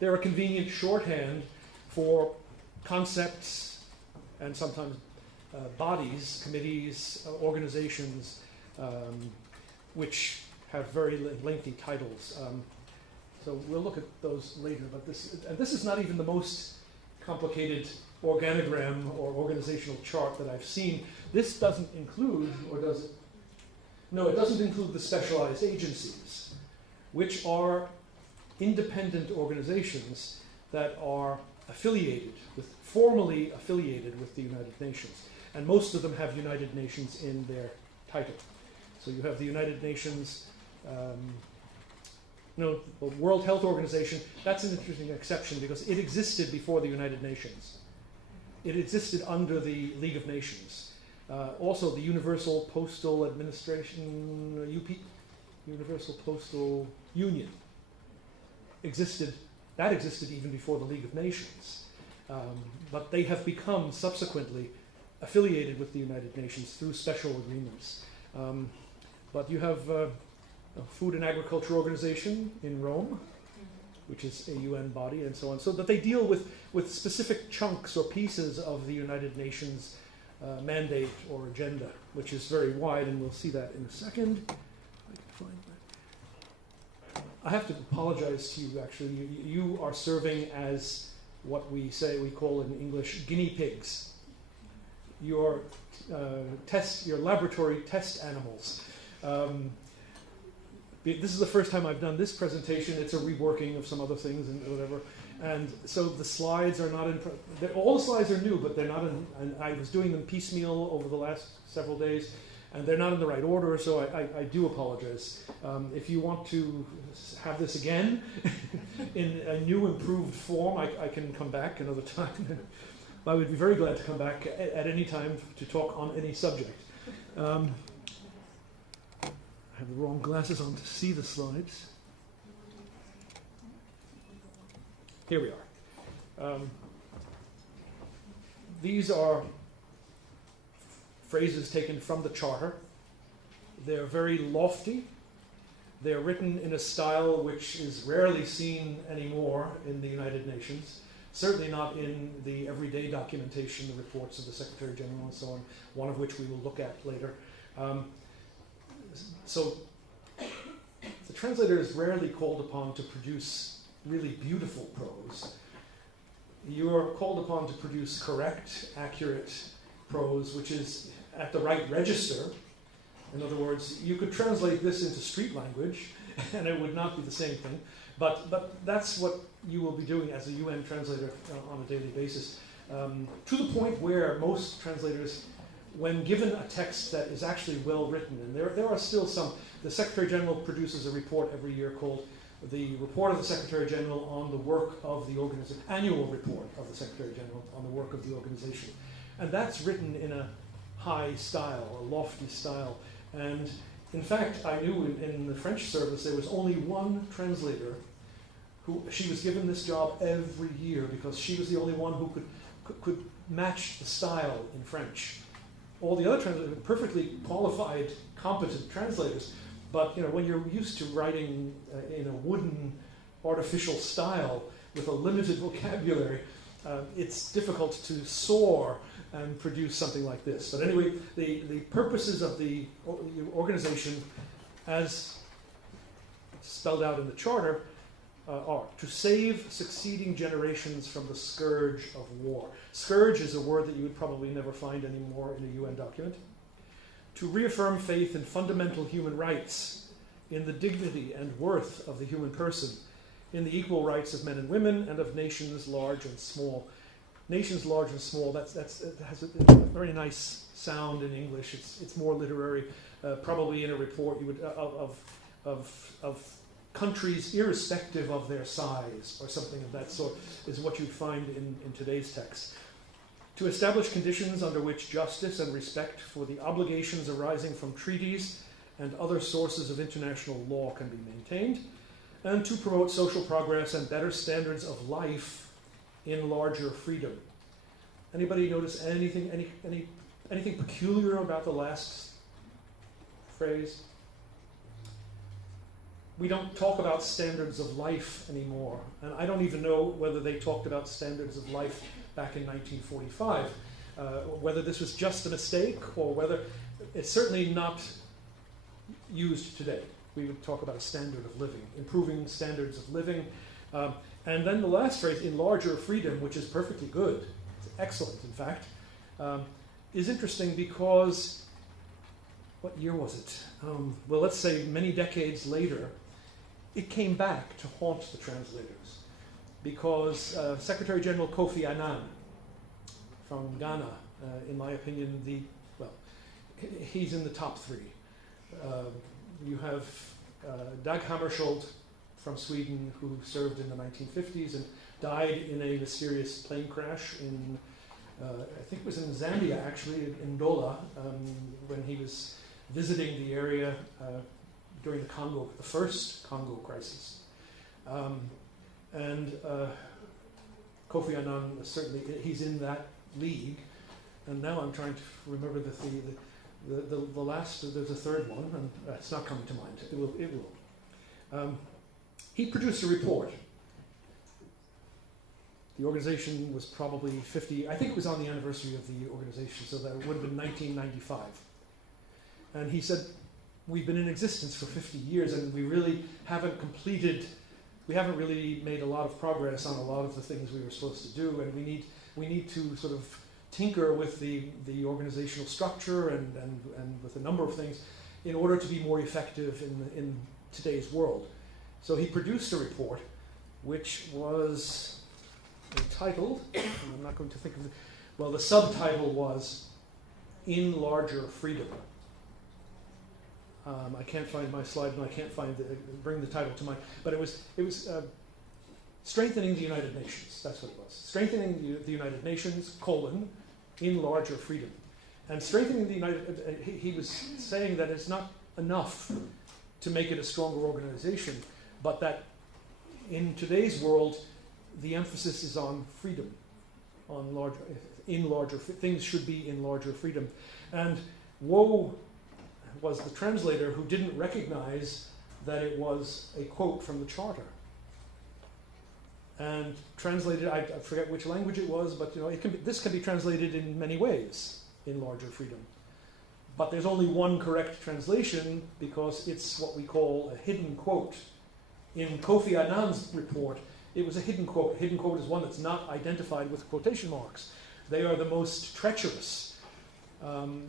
They're a convenient shorthand for concepts and sometimes bodies, committees, organizations, which have very lengthy titles. So we'll look at those later, but this is not even the most complicated organogram or organizational chart that I've seen. This doesn't include, or does it? No, it doesn't include the specialized agencies, which are independent organizations that are formally affiliated with the United Nations. And most of them have United Nations in their title. So you have the United Nations, the World Health Organization. That's an interesting exception because it existed before the United Nations. It existed under the League of Nations. Also, the Universal Postal Administration, Universal Postal Union, existed even before the League of Nations. But they have become subsequently affiliated with the United Nations through special agreements. But you have a Food and Agriculture Organization in Rome, which is a UN body, and so on, so that they deal with specific chunks or pieces of the United Nations mandate or agenda, which is very wide, and we'll see that in a second. If I can find that. I have to apologize to you, actually. You are serving as what we call in English guinea pigs. Your laboratory test animals. This is the first time I've done this presentation. It's a reworking of some other things and whatever. And so the slides are not in, all the slides are new, but they're not in, and I was doing them piecemeal over the last several days, and they're not in the right order, so I do apologize. If you want to have this again in a new, improved form, I can come back another time. I would be very glad to come back at any time to talk on any subject. I have the wrong glasses on to see the slides. Here we are. These are phrases taken from the Charter. They're very lofty. They're written in a style which is rarely seen anymore in the United Nations, certainly not in the everyday documentation, the reports of the Secretary General and so on, one of which we will look at later. So the translator is rarely called upon to produce really beautiful prose. You are called upon to produce correct, accurate prose, which is at the right register. In other words, you could translate this into street language, and it would not be the same thing. But that's what you will be doing as a UN translator on a daily basis. To the point where most translators, when given a text that is actually well written, and there are still some, the Secretary General produces a report every year called the Report of the Secretary General on the Work of the Organization, annual report of the Secretary General on the work of the organization. And that's written in a high style, a lofty style. And in fact, I knew in the French service there was only one translator who, she was given this job every year because she was the only one who could match the style in French. All the other translators were perfectly qualified, competent translators. But you know, when you're used to writing in a wooden, artificial style with a limited vocabulary, it's difficult to soar and produce something like this. But anyway, the purposes of the organization, as spelled out in the Charter, are to save succeeding generations from the scourge of war. Scourge is a word that you would probably never find anymore in a UN document. To reaffirm faith in fundamental human rights, in the dignity and worth of the human person, in the equal rights of men and women, and of nations large and small. Nations large and small, it has a very nice sound in English. It's more literary. Probably in a report you would of countries irrespective of their size, or something of that sort, is what you'd find in today's text. To establish conditions under which justice and respect for the obligations arising from treaties and other sources of international law can be maintained, and to promote social progress and better standards of life in larger freedom. Anybody notice anything peculiar about the last phrase? We don't talk about standards of life anymore, and I don't even know whether they talked about standards of life back in 1945, whether this was just a mistake or whether it's certainly not used today. We would talk about a standard of living, improving standards of living. And then the last phrase, in larger freedom, which is perfectly good, it's excellent in fact, is interesting because, what year was it? Well, let's say many decades later, it came back to haunt the translators because Secretary General Kofi Annan from Ghana, in my opinion, he's in the top three. You have Dag Hammarskjöld from Sweden, who served in the 1950s and died in a mysterious plane crash in, I think it was in Zambia actually, in Ndola, when he was visiting the area during the first Congo crisis. And Kofi Annan, certainly, he's in that league. And now I'm trying to remember the last, there's a third one, and it's not coming to mind. It will. He produced a report. The organization was probably 50, I think it was on the anniversary of the organization, so that would have been 1995. And he said, we've been in existence for 50 years and we really haven't really made a lot of progress on a lot of the things we were supposed to do, and we need to sort of tinker with the organizational structure and with a number of things in order to be more effective in today's world. So he produced a report which was entitled, and I'm not going to think of it, well, the subtitle was In Larger Freedom. I can't find my slide, and I can't bring the title to mind, but it was Strengthening the United Nations. That's what it was. Strengthening the United Nations, in larger freedom. And strengthening the United, he was saying that it's not enough to make it a stronger organization, but that in today's world, the emphasis is on freedom, things should be in larger freedom. And Woe was the translator who didn't recognize that it was a quote from the Charter. And translated, I forget which language it was, but this can be translated in many ways, in larger freedom. But there's only one correct translation because it's what we call a hidden quote. In Kofi Annan's report, it was a hidden quote. A hidden quote is one that's not identified with quotation marks. They are the most treacherous,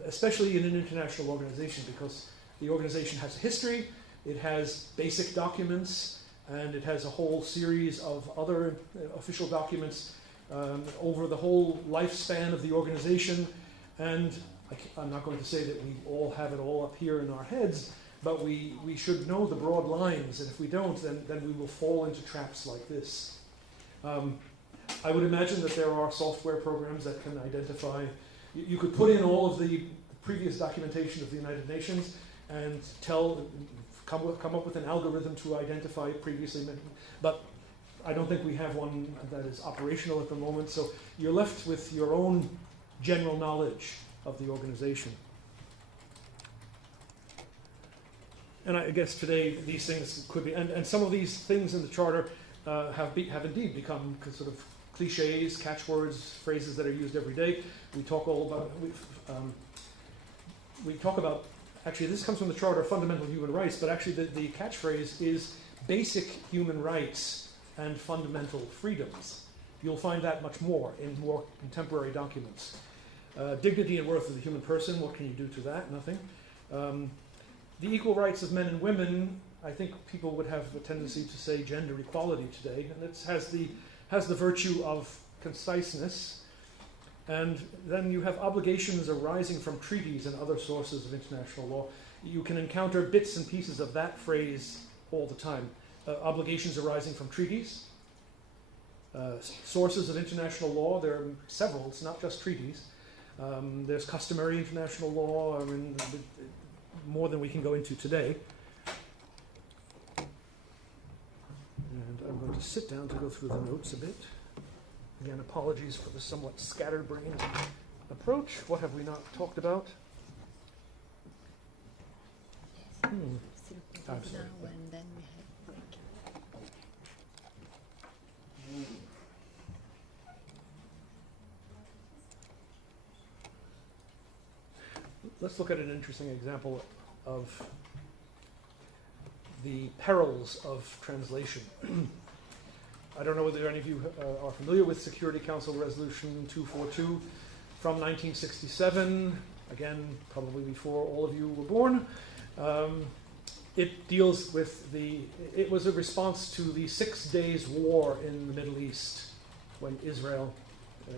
especially in an international organization, because the organization has a history, it has basic documents, and it has a whole series of other official documents over the whole lifespan of the organization. And I'm not going to say that we all have it all up here in our heads, but we should know the broad lines, and if we don't, then we will fall into traps like this. I would imagine that there are software programs that can identify. You could put in all of the previous documentation of the United Nations and come up with an algorithm to identify previously, but I don't think we have one that is operational at the moment, so you're left with your own general knowledge of the organization. And I guess today these things could be, and some of these things in the Charter have indeed become sort of cliches, catchwords, phrases that are used every day. We talk about, actually this comes from the Charter, fundamental human rights, but actually the catchphrase is basic human rights and fundamental freedoms. You'll find that much more in more contemporary documents. Dignity and worth of the human person, what can you do to that? Nothing. The equal rights of men and women, I think people would have a tendency to say gender equality today, and it has the virtue of conciseness. And then you have obligations arising from treaties and other sources of international law. You can encounter bits and pieces of that phrase all the time. Obligations arising from treaties, sources of international law, there are several, it's not just treaties. There's customary international law, more than we can go into today. And I'm going to sit down to go through the notes a bit. Again, apologies for the somewhat scatterbrained approach. What have we not talked about? I'm sorry. And then we have break. Let's look at an interesting example of the perils of translation. I don't know whether any of you are familiar with Security Council Resolution 242 from 1967, again, probably before all of you were born. It deals with it was a response to the 6 days war in the Middle East when Israel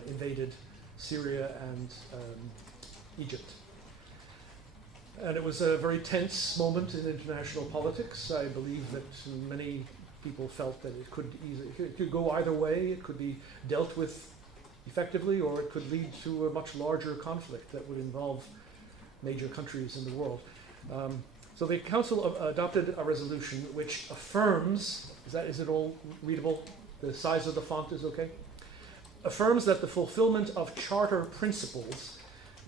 invaded Syria and Egypt. And it was a very tense moment in international politics. I believe that many people felt that it could go either way. It could be dealt with effectively, or it could lead to a much larger conflict that would involve major countries in the world. So the Council adopted a resolution which affirms, is it all readable? The size of the font is okay? Affirms that the fulfillment of Charter principles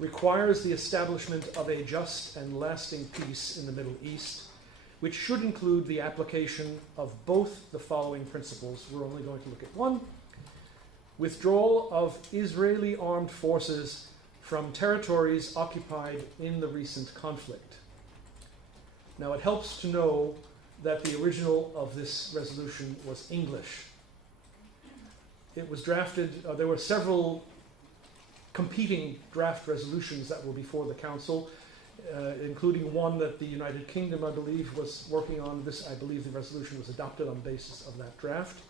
requires the establishment of a just and lasting peace in the Middle East, which should include the application of both the following principles. We're only going to look at one. Withdrawal of Israeli armed forces from territories occupied in the recent conflict. Now, it helps to know that the original of this resolution was English. It was drafted, there were several competing draft resolutions that were before the Council, including one that the United Kingdom, I believe, was working on. I believe the resolution was adopted on the basis of that draft.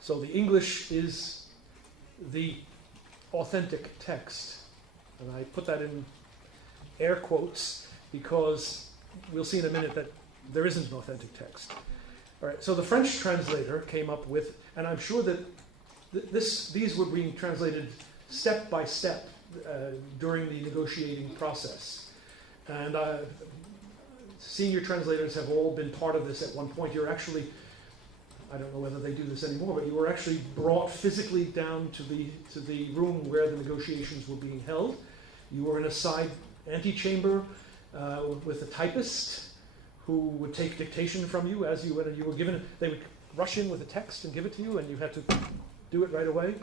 So the English is the authentic text. And I put that in air quotes because we'll see in a minute that there isn't an authentic text. All right, so the French translator came up with, and I'm sure that these were being translated step by step during the negotiating process. And senior translators have all been part of this at one point. You're actually, I don't know whether they do this anymore, but you were actually brought physically down to the room where the negotiations were being held. You were in a side antechamber with a typist who would take dictation from you as you were given. They would rush in with a text and give it to you, and you had to do it right away.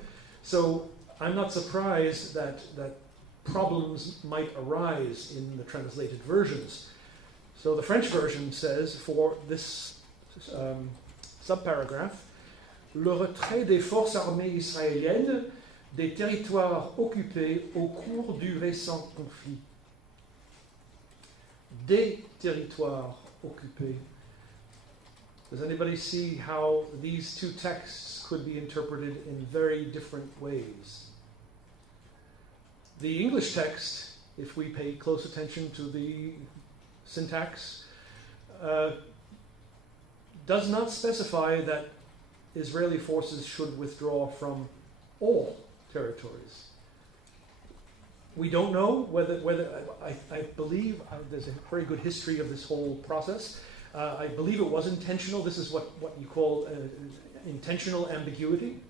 So I'm not surprised that problems might arise in the translated versions. So the French version says, for this subparagraph, le retrait des forces armées israéliennes des territoires occupés au cours du récent conflit. Des territoires occupés. Does anybody see how these two texts could be interpreted in very different ways? The English text, if we pay close attention to the syntax, does not specify that Israeli forces should withdraw from all territories. We don't know whether I believe there's a very good history of this whole process. I believe it was intentional. This is what you call intentional ambiguity,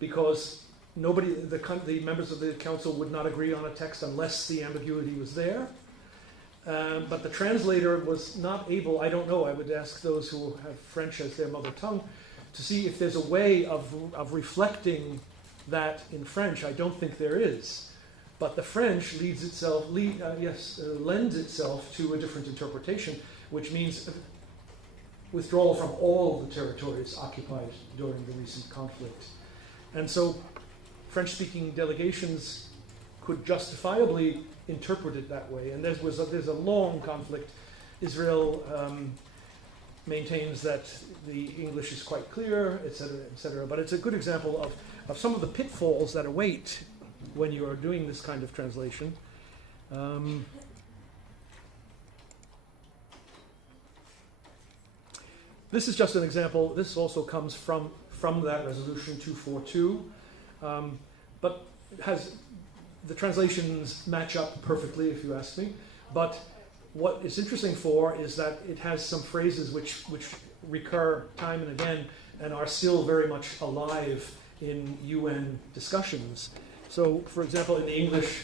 because the members of the council would not agree on a text unless the ambiguity was there. But the translator was not able, I don't know, I would ask those who have French as their mother tongue, to see if there's a way of reflecting that in French. I don't think there is. But the French lends itself to a different interpretation, which means withdrawal from all the territories occupied during the recent conflict. And so French-speaking delegations could justifiably interpret it that way. And there's a long conflict. Israel maintains that the English is quite clear, etc., etc. But it's a good example of some of the pitfalls that await when you are doing this kind of translation. This is just an example. This also comes from that resolution 242, but the translations match up perfectly, if you ask me. But what it's interesting for is that it has some phrases which recur time and again and are still very much alive in UN discussions. So, for example, in the English,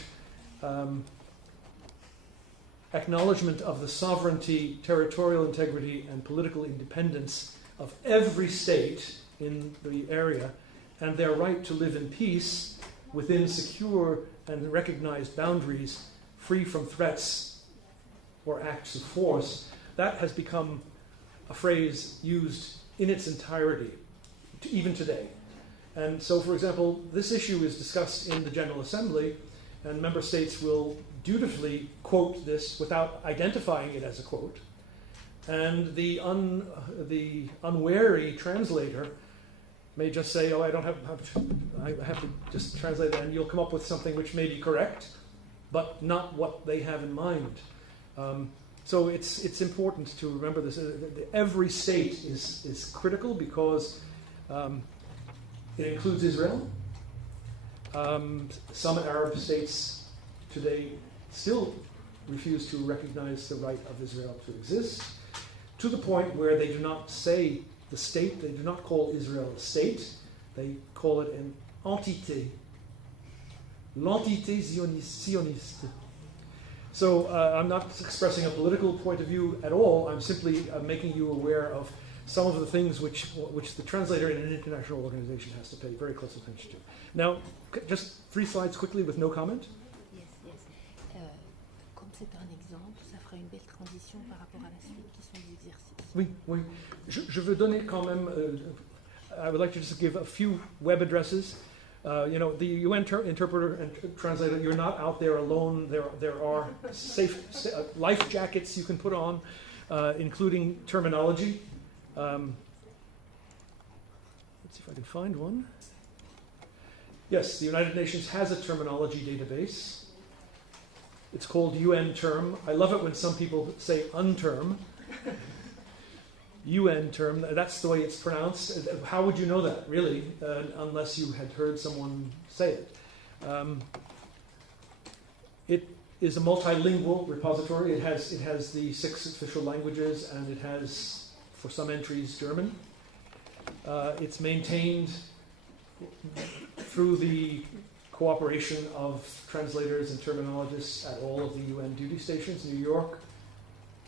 acknowledgement of the sovereignty, territorial integrity, and political independence of every state in the area, and their right to live in peace within secure and recognized boundaries, free from threats or acts of force. That has become a phrase used in its entirety, even today. And so, for example, this issue is discussed in the General Assembly, and member states will dutifully quote this without identifying it as a quote. And the unwary translator may just say, "Oh, I have to just translate that," and you'll come up with something which may be correct, but not what they have in mind. So it's important to remember this. Every state is critical because it includes Israel. Some Arab states today still refuse to recognize the right of Israel to exist, to the point where they do not say the state, they do not call Israel a state, they call it an entité. L'entité sioniste. So I'm not expressing a political point of view at all, I'm simply making you aware of some of the things which the translator in an international organization has to pay very close attention to. Now, just 3 slides quickly with no comment. Yes, yes. Comme c'est un exemple, ça fera une belle transition par rapport à la suite qui sont les exercices. Oui, oui. Je veux donner quand même, I would like to just give a few web addresses. The UN interpreter and translator, you're not out there alone. There are safe life jackets you can put on, including terminology. let's see if I can find one. Yes, the United Nations has a terminology database. It's called UN Term. I love it when some people say unterm. UN Term, that's the way it's pronounced. How would you know that, really, unless you had heard someone say it? It is a multilingual repository. It has the 6 official languages, and it has, for some entries, German. It's maintained through the cooperation of translators and terminologists at all of the UN duty stations, New York,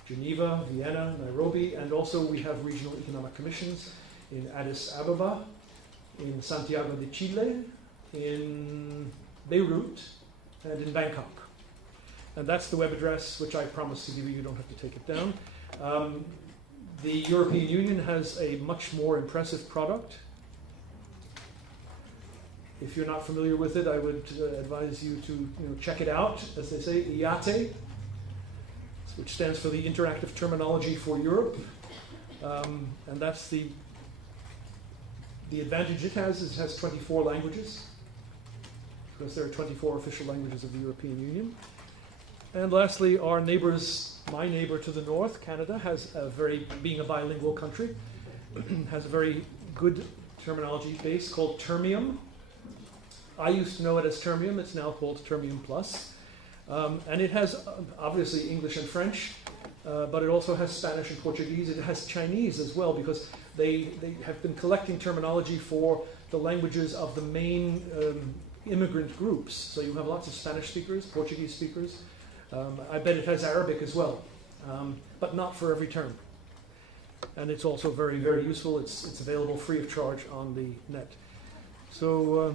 Geneva, Vienna, Nairobi, and also we have regional economic commissions in Addis Ababa, in Santiago de Chile, in Beirut, and in Bangkok. And that's the web address which I promised to give you. You don't have to take it down. The European Union has a much more impressive product. If you're not familiar with it, I would advise you to check it out, as they say, IATE, which stands for the Interactive Terminology for Europe. And that's the advantage it has, is it has 24 languages, because there are 24 official languages of the European Union. And lastly, our neighbors, my neighbor to the north, Canada, has being a bilingual country, has a very good terminology base called Termium. I used to know it as Termium. It's now called Termium Plus. And it has, obviously, English and French, but it also has Spanish and Portuguese. It has Chinese as well, because they have been collecting terminology for the languages of the main immigrant groups. So you have lots of Spanish speakers, Portuguese speakers. I bet it has Arabic as well, but not for every term. And it's also very, very useful. It's available free of charge on the net. So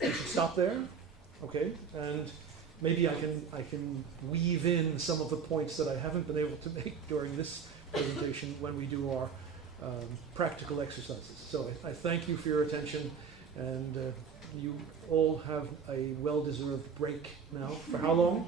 I should stop there, okay? And maybe I can weave in some of the points that I haven't been able to make during this presentation when we do our practical exercises. So I thank you for your attention, and you all have a well-deserved break now. For how long?